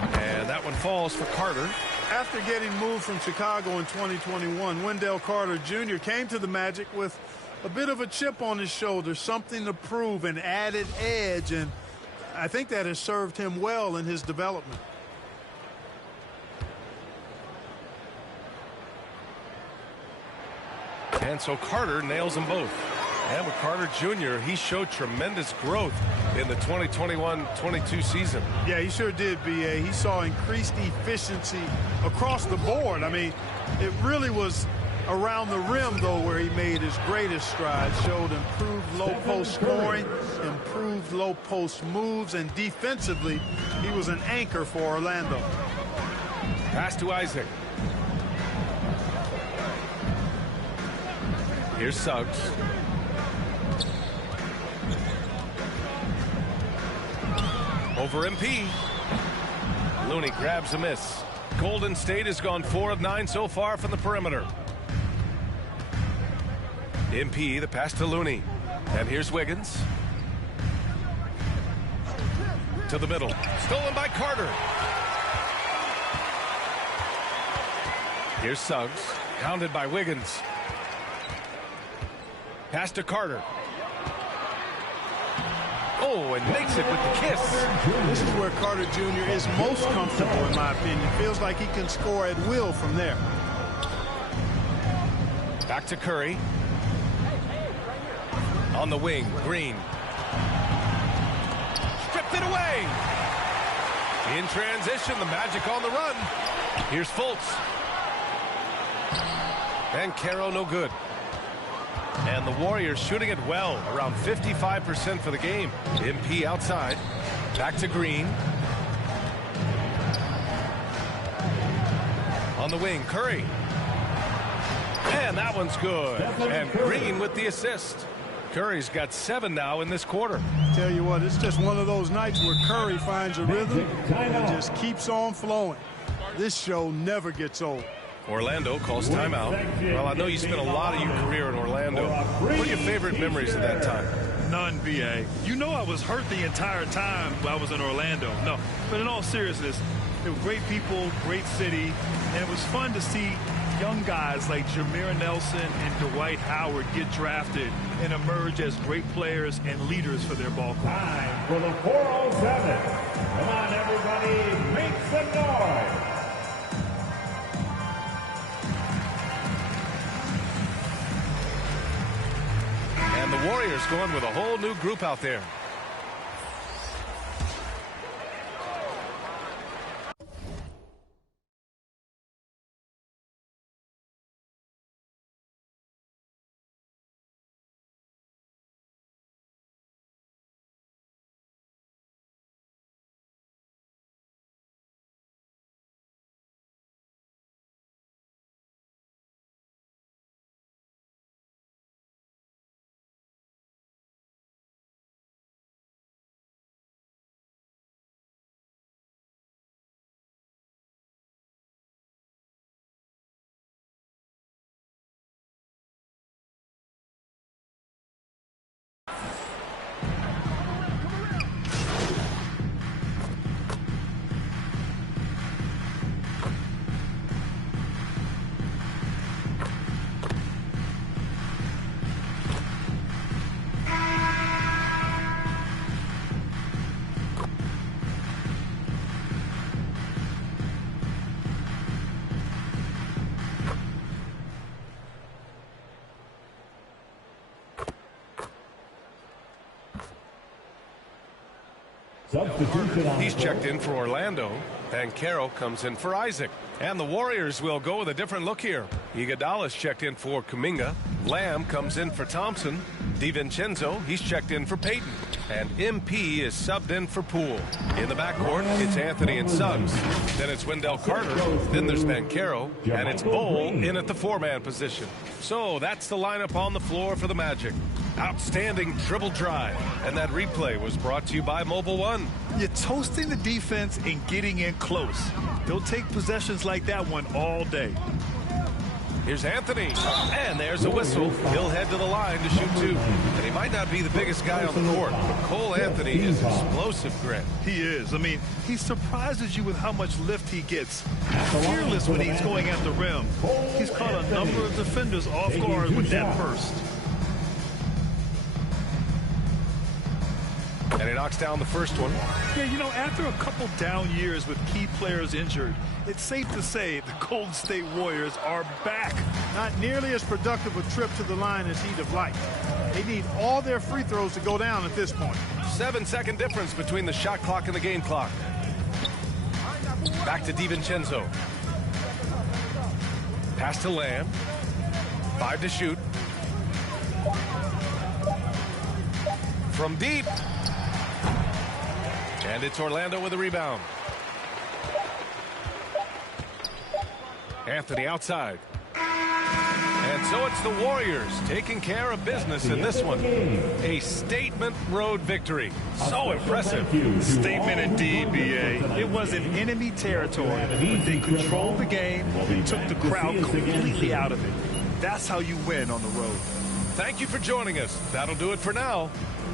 And that one falls for Carter. After getting moved from Chicago in 2021, Wendell Carter Jr. came to the Magic with a bit of a chip on his shoulder, something to prove, an added edge, and I think that has served him well in his development. And so Carter nails them both. And with Carter Jr., he showed tremendous growth in the 2021-22 season. Yeah, he sure did, B.A. He saw increased efficiency across the board. I mean, it really was around the rim, though, where he made his greatest strides, showed improved low-post scoring, improved low-post moves, and defensively, he was an anchor for Orlando. Pass to Isaac. Here's Suggs. Over MP. Looney grabs a miss. Golden State has gone 4 of 9 so far from the perimeter. MP, the pass to Looney. And here's Wiggins. To the middle. Stolen by Carter. Here's Suggs. Hounded by Wiggins. Pass to Carter. Oh, and makes it with the kiss. This is where Carter Jr. is most comfortable, in my opinion. Feels like he can score at will from there. Back to Curry. On the wing, Green. Stripped it away. In transition, the Magic on the run. Here's Fultz. And Caro no good. And the Warriors shooting it well, around 55% for the game. MP outside. Back to Green. On the wing, Curry. And that one's good. And Green with the assist. Curry's got 7 now in this quarter. Tell you what, it's just one of those nights where Curry finds a rhythm and just keeps on flowing. This show never gets old. Orlando calls timeout. Well, I know you spent a lot of your career in Orlando. What are your favorite memories of that time? None, B.A. You know I was hurt the entire time I was in Orlando. No, but in all seriousness, they were great people, great city, and it was fun to see young guys like Jameer Nelson and Dwight Howard get drafted and emerge as great players and leaders for their ball club. Time for the 407. Come on, everybody, make some noise. And the Warriors going with a whole new group out there. He's checked in for Orlando. Banchero comes in for Isaac. And the Warriors will go with a different look here. Iguodala's checked in for Kuminga. Lamb comes in for Thompson. DiVincenzo, he's checked in for Payton. And MP is subbed in for Poole. In the backcourt, it's Anthony and Suggs. Then it's Wendell Carter. Then there's Banchero. And it's Bol in at the four-man position. So that's the lineup on the floor for the Magic. Outstanding dribble drive. And that replay was brought to you by Mobile One. You're toasting the defense and getting in close. They'll take possessions like that one all day. Here's Anthony, and there's a whistle. He'll head to the line to shoot two. And he might not be the biggest guy on the court, but Cole Anthony is explosive grit. He is. I mean, he surprises you with how much lift he gets. Fearless when he's going at the rim. He's caught a number of defenders off guard with that burst. And he knocks down the first one. Yeah, you know, after a couple down years with key players injured, it's safe to say the Golden State Warriors are back. Not nearly as productive a trip to the line as he'd have liked. They need all their free throws to go down at this point. 7-second difference between the shot clock and the game clock. Back to DiVincenzo. Pass to Lamb. 5 to shoot. From deep. And it's Orlando with a rebound. Anthony outside. And so it's the Warriors taking care of business in this one. A statement road victory. So impressive. Statement indeed, B.A. It was in enemy territory, but they controlled the game and took the crowd completely out of it. That's how you win on the road. Thank you for joining us. That'll do it for now.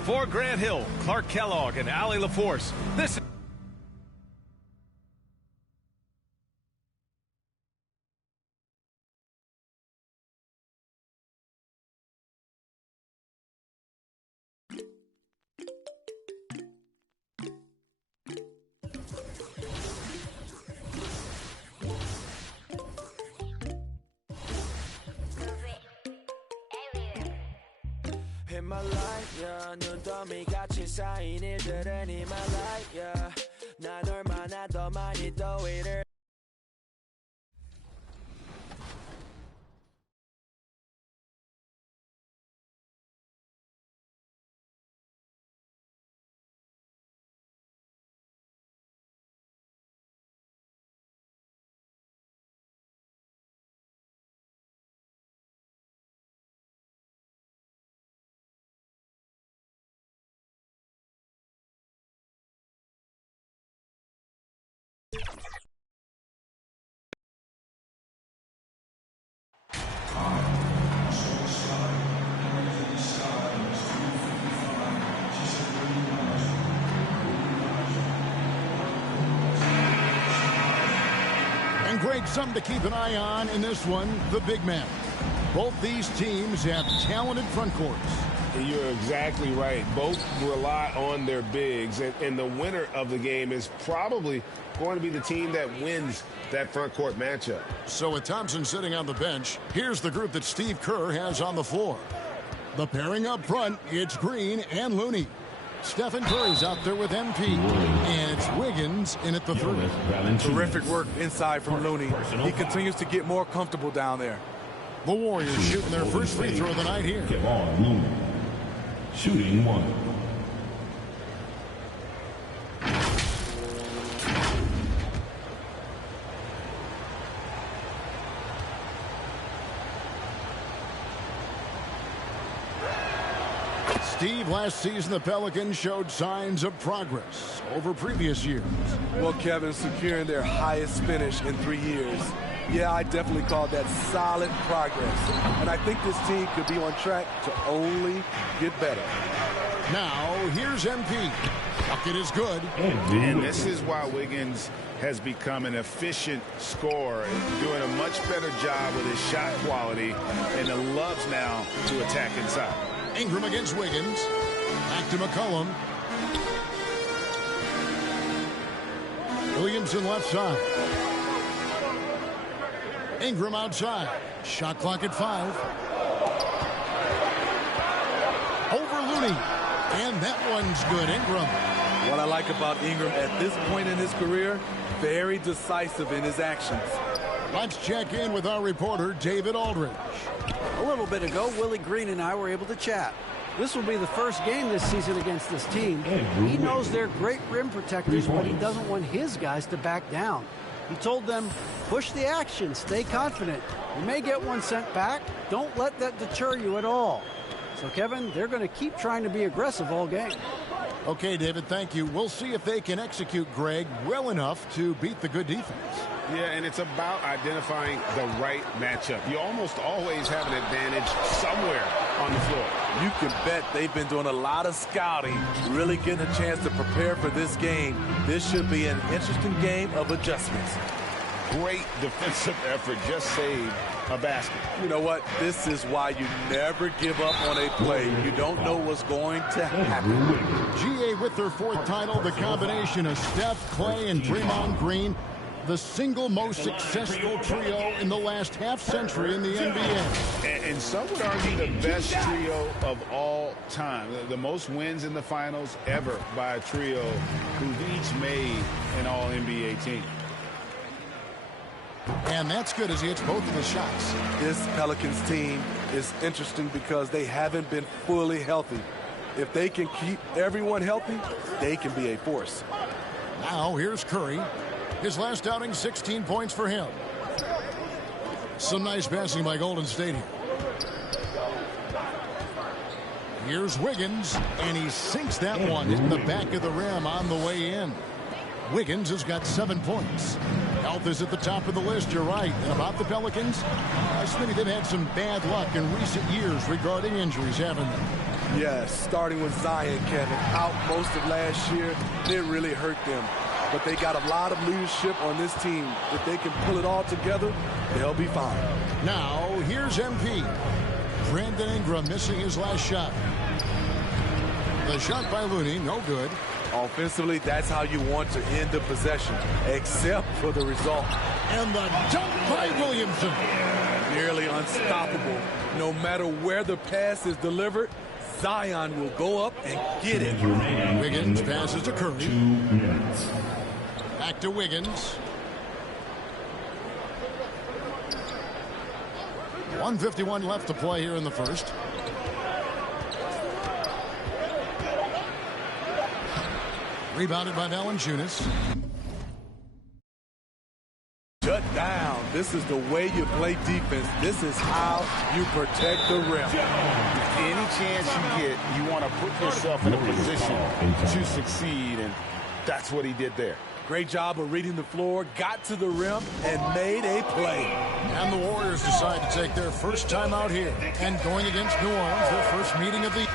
For Grant Hill, Clark Kellogg, and Allie LaForce, this is... In my life, yeah, 눈더미 같이 쌓인 일들은 in my life, yeah. 난 얼마나 더 많이 더위를 And Greg, something to keep an eye on in this one, the big man. Both these teams have talented front courts. You're exactly right. Both rely on their bigs, and the winner of the game is probably going to be the team that wins that front court matchup. So with Thompson sitting on the bench, here's the group that Steve Kerr has on the floor. The pairing up front, it's Green and Looney. Stephen Curry's out there with MP, and it's Wiggins in at the 3. Terrific work inside from Looney. He continues to get more comfortable down there. The Warriors shooting their first free throw of the night here. Looney. Shooting 1. Steve, last season the Pelicans showed signs of progress over previous years. Well, Kevin, securing their highest finish in 3 years. Yeah, I definitely call that solid progress. And I think this team could be on track to only get better. Now, here's MP. Bucket is good. And this is why Wiggins has become an efficient scorer, doing a much better job with his shot quality, and loves now to attack inside. Ingram against Wiggins. Back to McCollum. Williamson left side. Ingram outside. Shot clock at 5. Over Looney. And that one's good. Ingram. What I like about Ingram at this point in his career, very decisive in his actions. Let's check in with our reporter, David Aldridge. A little bit ago, Willie Green and I were able to chat. This will be the first game this season against this team. He knows they're great rim protectors, but he doesn't want his guys to back down. He told them, push the action, stay confident. You may get one sent back. Don't let that deter you at all. So, Kevin, they're going to keep trying to be aggressive all game. Okay, David, thank you. We'll see if they can execute Greg well enough to beat the good defense. Yeah, and it's about identifying the right matchup. You almost always have an advantage somewhere on the floor. You can bet they've been doing a lot of scouting, really getting a chance to prepare for this game. This should be an interesting game of adjustments. Great defensive effort, just saved a basket. You know what? This is why you never give up on a play. You don't know what's going to happen. GA with their fourth title, the combination of Steph, Clay, and Draymond Green, the single most successful trio in the last half-century in the NBA. And some would argue the best trio of all time. The most wins in the finals ever by a trio who've each made an All-NBA team. And that's good as he hits both of his shots. This Pelicans team is interesting because they haven't been fully healthy. If they can keep everyone healthy, they can be a force. Now here's Curry. His last outing, 16 points for him. Some nice passing by Golden State here. Here's Wiggins, and he sinks that one in the back of the rim on the way in. Wiggins has got 7 points. Health is at the top of the list, you're right. And about the Pelicans, Smitty, they've had some bad luck in recent years regarding injuries, haven't they? Yes, starting with Zion, Kevin, out most of last year. It really hurt them. But they got a lot of leadership on this team. If they can pull it all together, they'll be fine. Now, here's MP. Brandon Ingram missing his last shot. The shot by Looney, no good. Offensively, that's how you want to end the possession, except for the result. And the dunk by Williamson. Nearly unstoppable. No matter where the pass is delivered, Zion will go up and get it. Wiggins passes to Curry. Back to Wiggins. 1:51 left to play here in the first. Rebounded by Valanciunas. Shut down. This is the way you play defense. This is how you protect the rim. Any chance you get, you want to put yourself in a position to succeed, and that's what he did there. Great job of reading the floor, got to the rim, and made a play. And the Warriors decide to take their first time out here. And going against New Orleans, their first meeting of the...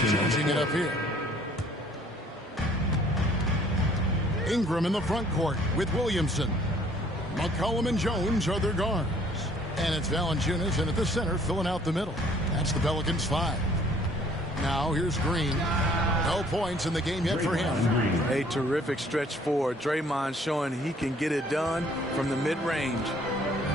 Changing it up here. Ingram in the front court with Williamson. McCollum and Jones are their guards. And it's Valanciunas in at the center filling out the middle. That's the Pelicans 5. Now here's Green. No points in the game yet for him. A terrific stretch forward. Draymond showing he can get it done from the mid-range.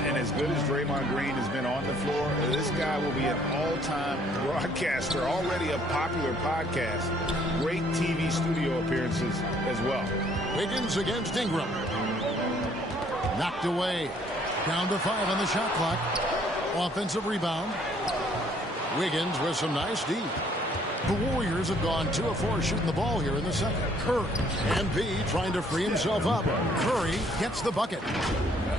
And as good as Draymond Green has been on the floor, this guy will be an all-time broadcaster, already a popular podcast. Great TV studio appearances as well. Wiggins against Ingram. Knocked away. Down to 5 on the shot clock. Offensive rebound. Wiggins with some nice D. The Warriors have gone 2 of 4 shooting the ball here in the second. Curry. MP trying to free himself up. Curry gets the bucket.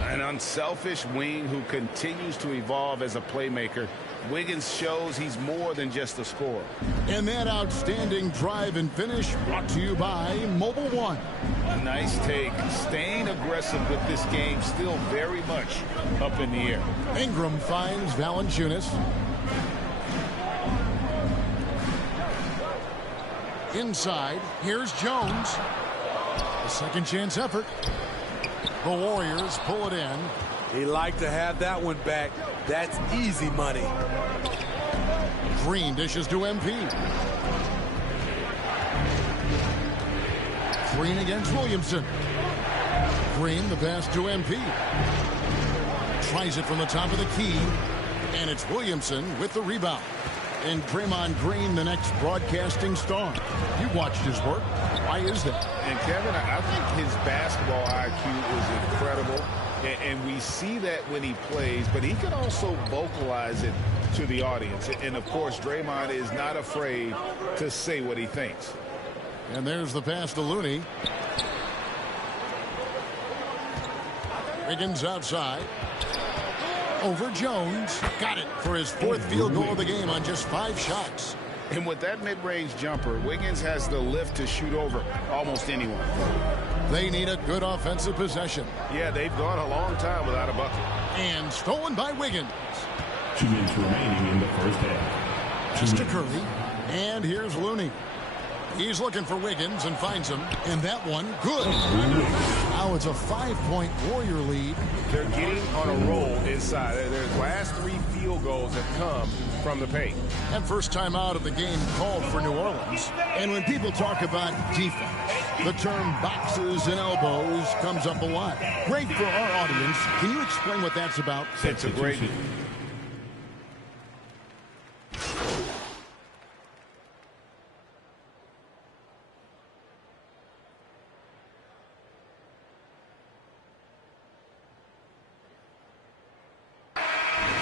An unselfish wing who continues to evolve as a playmaker. Wiggins shows he's more than just a scorer. And that outstanding drive and finish brought to you by Mobile One. Nice take. Staying aggressive with this game, still very much up in the air. Ingram finds Valanciunas. Inside, here's Jones. A second chance effort. The Warriors pull it in. He liked to have that one back. That's easy money. Green dishes to MP. Green against Williamson. Green, the pass to MP. Tries it from the top of the key. And it's Williamson with the rebound. And Draymond Green, the next broadcasting star. You watched his work. Why is that? And Kevin, I think his basketball IQ is incredible. And we see that when he plays, but he can also vocalize it to the audience. And, of course, Draymond is not afraid to say what he thinks. And there's the pass to Looney. Wiggins outside. Over Jones. Got it for his 4th field goal of the game on just 5 shots. And with that mid-range jumper, Wiggins has the lift to shoot over almost anyone. They need a good offensive possession. Yeah, they've gone a long time without a bucket. And stolen by Wiggins. 2 minutes remaining in the first half. Just to Curry. And here's Looney. He's looking for Wiggins and finds him. And that one, good. Now it's a 5-point Warrior lead. They're getting on a roll inside. Their last 3 field goals have come from the paint. And first time out of the game called for New Orleans. And when people talk about defense, the term boxes and elbows comes up a lot. Great for our audience. Can you explain what that's about? It's a great...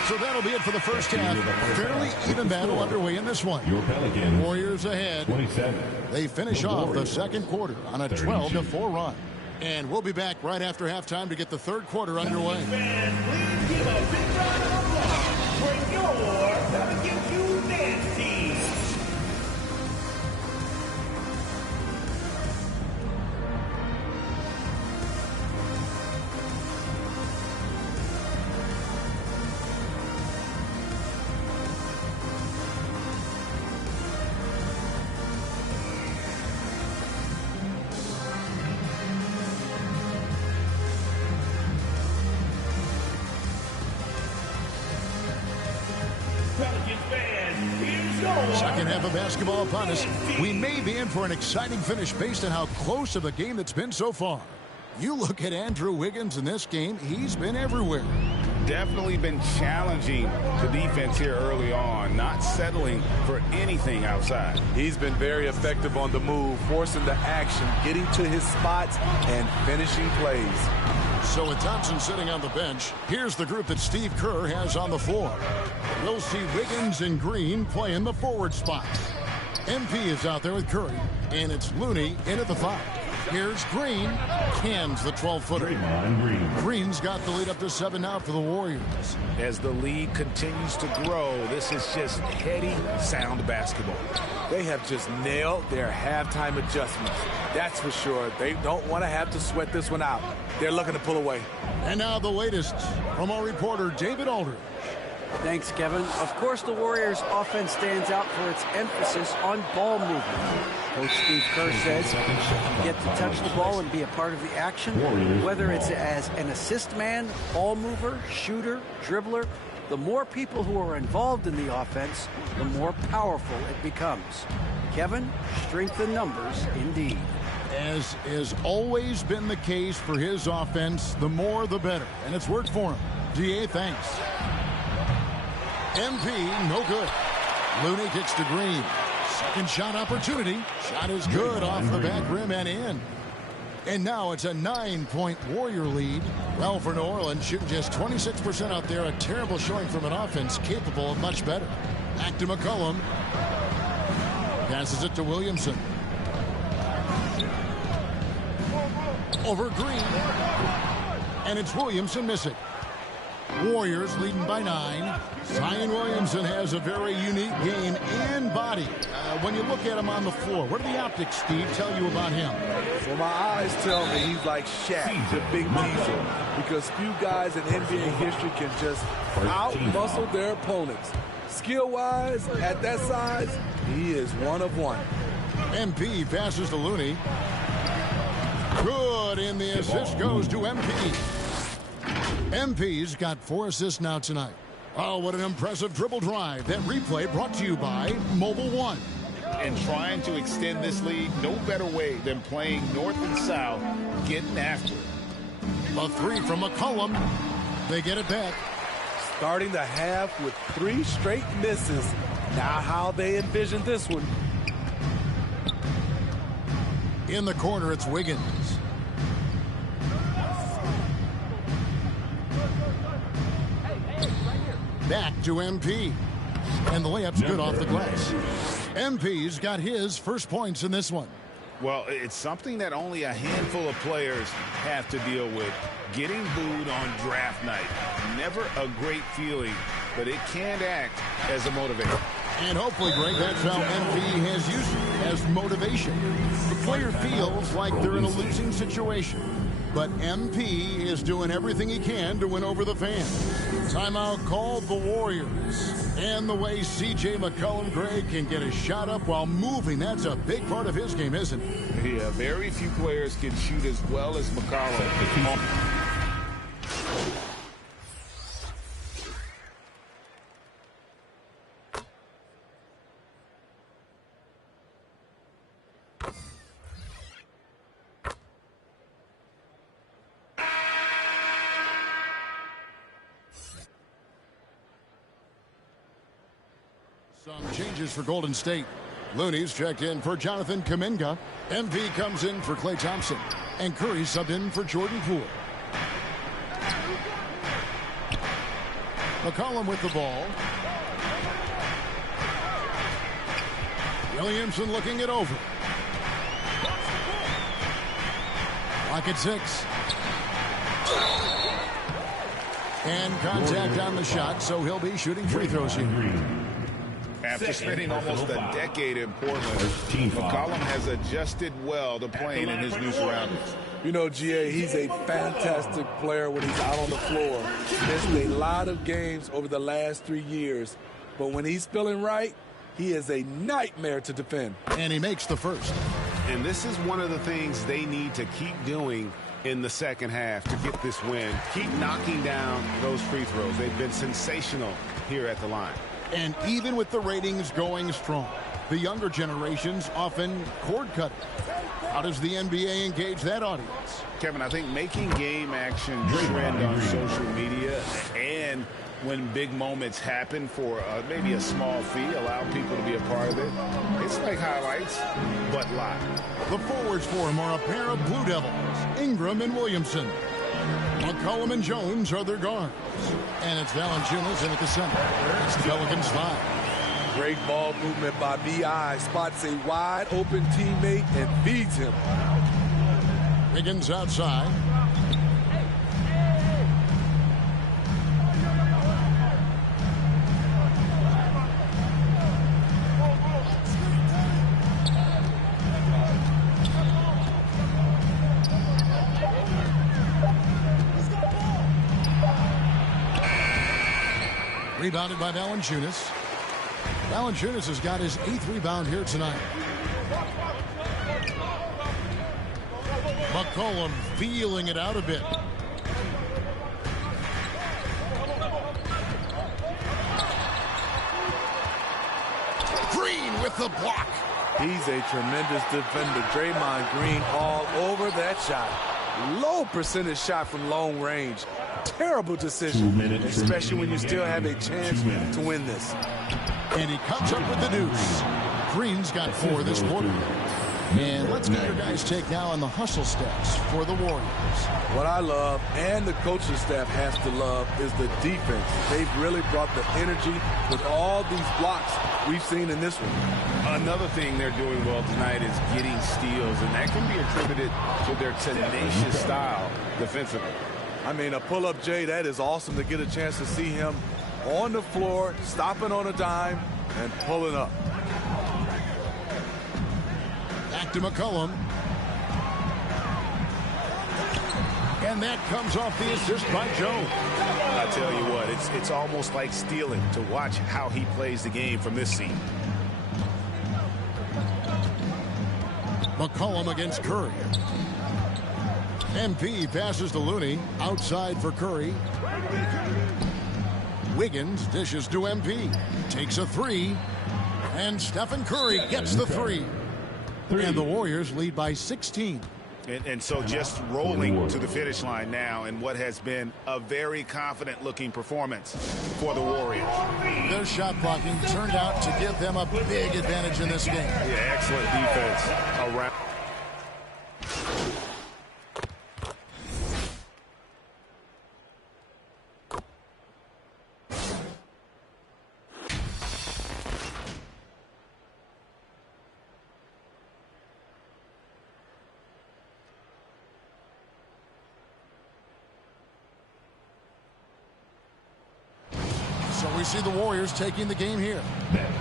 So that'll be it for the first half. Fairly even battle underway in this one. Your Pelicans. Warriors ahead. 27. They finish off the second quarter on a 12-4 run. And we'll be back right after halftime to get the third quarter underway. Please give a big round of applause for your Pelicans Youth Dance Team. Second half of basketball upon us. We may be in for an exciting finish based on how close of a game that's been so far. You look at Andrew Wiggins in this game, he's been everywhere. Definitely been challenging the defense here early on, not settling for anything outside. He's been very effective on the move, forcing the action, getting to his spots, and finishing plays. So with Thompson sitting on the bench, here's the group that Steve Kerr has on the floor. We'll see Wiggins and Green playing the forward spot. MP is out there with Curry, and it's Looney in at the 5. Here's Green, cans the 12-footer. Green's got the lead up to 7 now for the Warriors. As the lead continues to grow, this is just heady, sound basketball. They have just nailed their halftime adjustments. That's for sure. They don't want to have to sweat this one out. They're looking to pull away. And now the latest from our reporter, David Aldridge. Thanks, Kevin. Of course, the Warriors' offense stands out for its emphasis on ball movement. Coach Steve Kerr says you get to touch the ball and be a part of the action, whether it's as an assist man, ball mover, shooter, dribbler. The more people who are involved in the offense, the more powerful it becomes. Kevin, strength in numbers, indeed. As has always been the case for his offense, the more the better. And it's worked for him. DA, thanks. MP, no good. Looney kicks to Green. Second shot opportunity. Shot is good off the back rim and in. And now it's a 9-point Warrior lead. Well, for New Orleans, shooting just 26% out there. A terrible showing from an offense capable of much better. Back to McCollum. Passes it to Williamson. Over Green. And it's Williamson missing. Warriors leading by 9. Zion Williamson has a very unique game and body. When you look at him on the floor, what do the optics, Steve, tell you about him? Well, my eyes tell me he's like Shaq, the big diesel, because few guys in NBA history can just out-muscle their opponents. Skill-wise, at that size, he is one of one. MP passes to Looney. Good, and the assist goes to MP. MP's got 4 assists now tonight. Oh, what an impressive dribble drive. That replay brought to you by Mobile One. and trying to extend this lead, no better way than playing north and south, getting after it. A three from McCollum. They get it back. Starting the half with 3 straight misses. Not how they envisioned this one. In the corner, it's Wiggins. Back to MP. And the layup's good off the glass. MP's got his first points in this one. Well, it's something that only a handful of players have to deal with. Getting booed on draft night. Never a great feeling, but it can act as a motivator. And hopefully, Greg, that's how MP has used it as motivation. The player feels like they're in a losing situation. But MP is doing everything he can to win over the fans. Timeout called the Warriors. And the way C.J. McCollum, Greg, can get a shot up while moving, that's a big part of his game, isn't it? Yeah, very few players can shoot as well as McCollum. Some changes for Golden State. Looney's checked in for Jonathan Kuminga. MP comes in for Klay Thompson. And Curry subbed in for Jordan Poole. McCollum with the ball. Williamson looking it over. Clock at 6. And contact on the shot, so he'll be shooting free throws here. After spending almost a decade in Portland, McCollum has adjusted well to playing in his new surroundings. You know, GA, he's a fantastic player when he's out on the floor. Missed a lot of games over the last 3 years, but when he's feeling right, he is a nightmare to defend. And he makes the first. And this is one of the things they need to keep doing in the second half to get this win. Keep knocking down those free throws. They've been sensational here at the line. And even with the ratings going strong, the younger generations often cord-cutting. How does the NBA engage that audience? Kevin, I think making game action trend on social media and when big moments happen for maybe a small fee, allow people to be a part of it. It's like highlights, but live. The forwards for him are a pair of Blue Devils, Ingram and Williamson. McCollum and Jones are their guards. And it's Valanciunas in at the center. It's the Pelicans 5. Great ball movement by B.I. Spots a wide open teammate and feeds him. Wiggins outside. Rebounded by Valanciunas. Valanciunas has got his 8th rebound here tonight. McCollum feeling it out a bit. Green with the block. He's a tremendous defender. Draymond Green all over that shot. Low percentage shot from long range. Terrible decision, especially when you still have a chance to win this. And he comes up with the deuce. Green's got 4 this quarter. And let's get your guys' take now on the hustle steps for the Warriors. What I love, and the coaching staff has to love, is the defense. They've really brought the energy with all these blocks we've seen in this one. Another thing they're doing well tonight is getting steals, and that can be attributed to their tenacious style defensively. I mean, a pull-up, Jay, that is awesome to get a chance to see him on the floor, stopping on a dime, and pulling up. Back to McCollum. And that comes off the assist by Jones. I tell you what, it's almost like stealing to watch how he plays the game from this seat. McCollum against Curry. MP passes to Looney. Outside for Curry. Wiggins dishes to MP. Takes a 3. And Stephen Curry gets the three. And the Warriors lead by 16. And so just rolling to the finish line now in what has been a very confident-looking performance for the Warriors. Their shot blocking turned out to give them a big advantage in this game. Yeah, excellent defense around. So we see the Warriors taking the game here.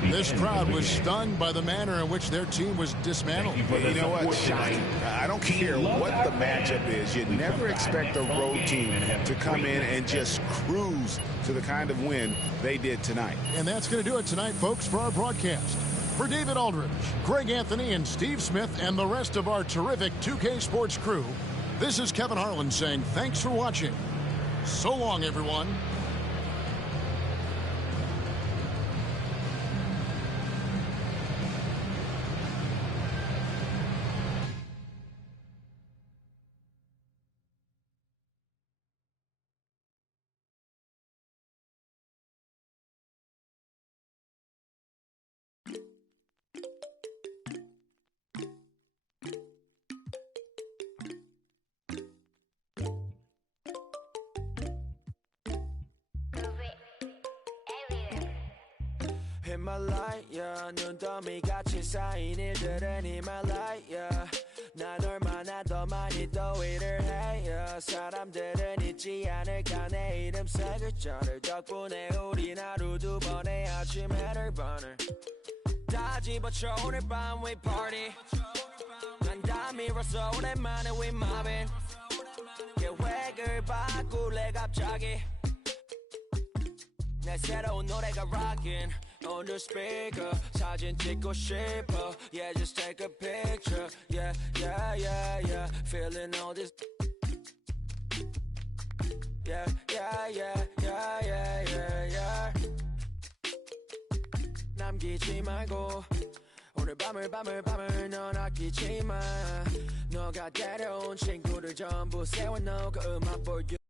This crowd was stunned by the manner in which their team was dismantled. You know what, Shine? I don't care what the matchup is. You never expect a road team to come in and just cruise to the kind of win they did tonight. And that's going to do it tonight, folks, for our broadcast. For David Aldridge, Greg Anthony, and Steve Smith, and the rest of our terrific 2K Sports crew, this is Kevin Harlan saying thanks for watching. So long, everyone. In my light, yeah. 눈더미 같이 쌓인 일들은 in my light, yeah. 난 얼마나 더 많이 또 일을 해, yeah. 사람들은 잊지 않을까 내 이름 세 글자를 덕분에 우린 하루 두 번의 아침 해를 burner 다 집어쳐 오늘 밤 we party 난 다 밀었어 오랜만에 we mobbing 계획을 바꿀래 갑자기 내 새로운 노래가 rockin' on the speaker 사진 찍고 싶어 yeah just take a picture yeah yeah yeah yeah feeling all this yeah yeah yeah yeah yeah yeah yeah 남기지 말고 오늘 밤을 넌 아끼지 마 너가 데려온 친구들 전부 세워놓고 음악 for you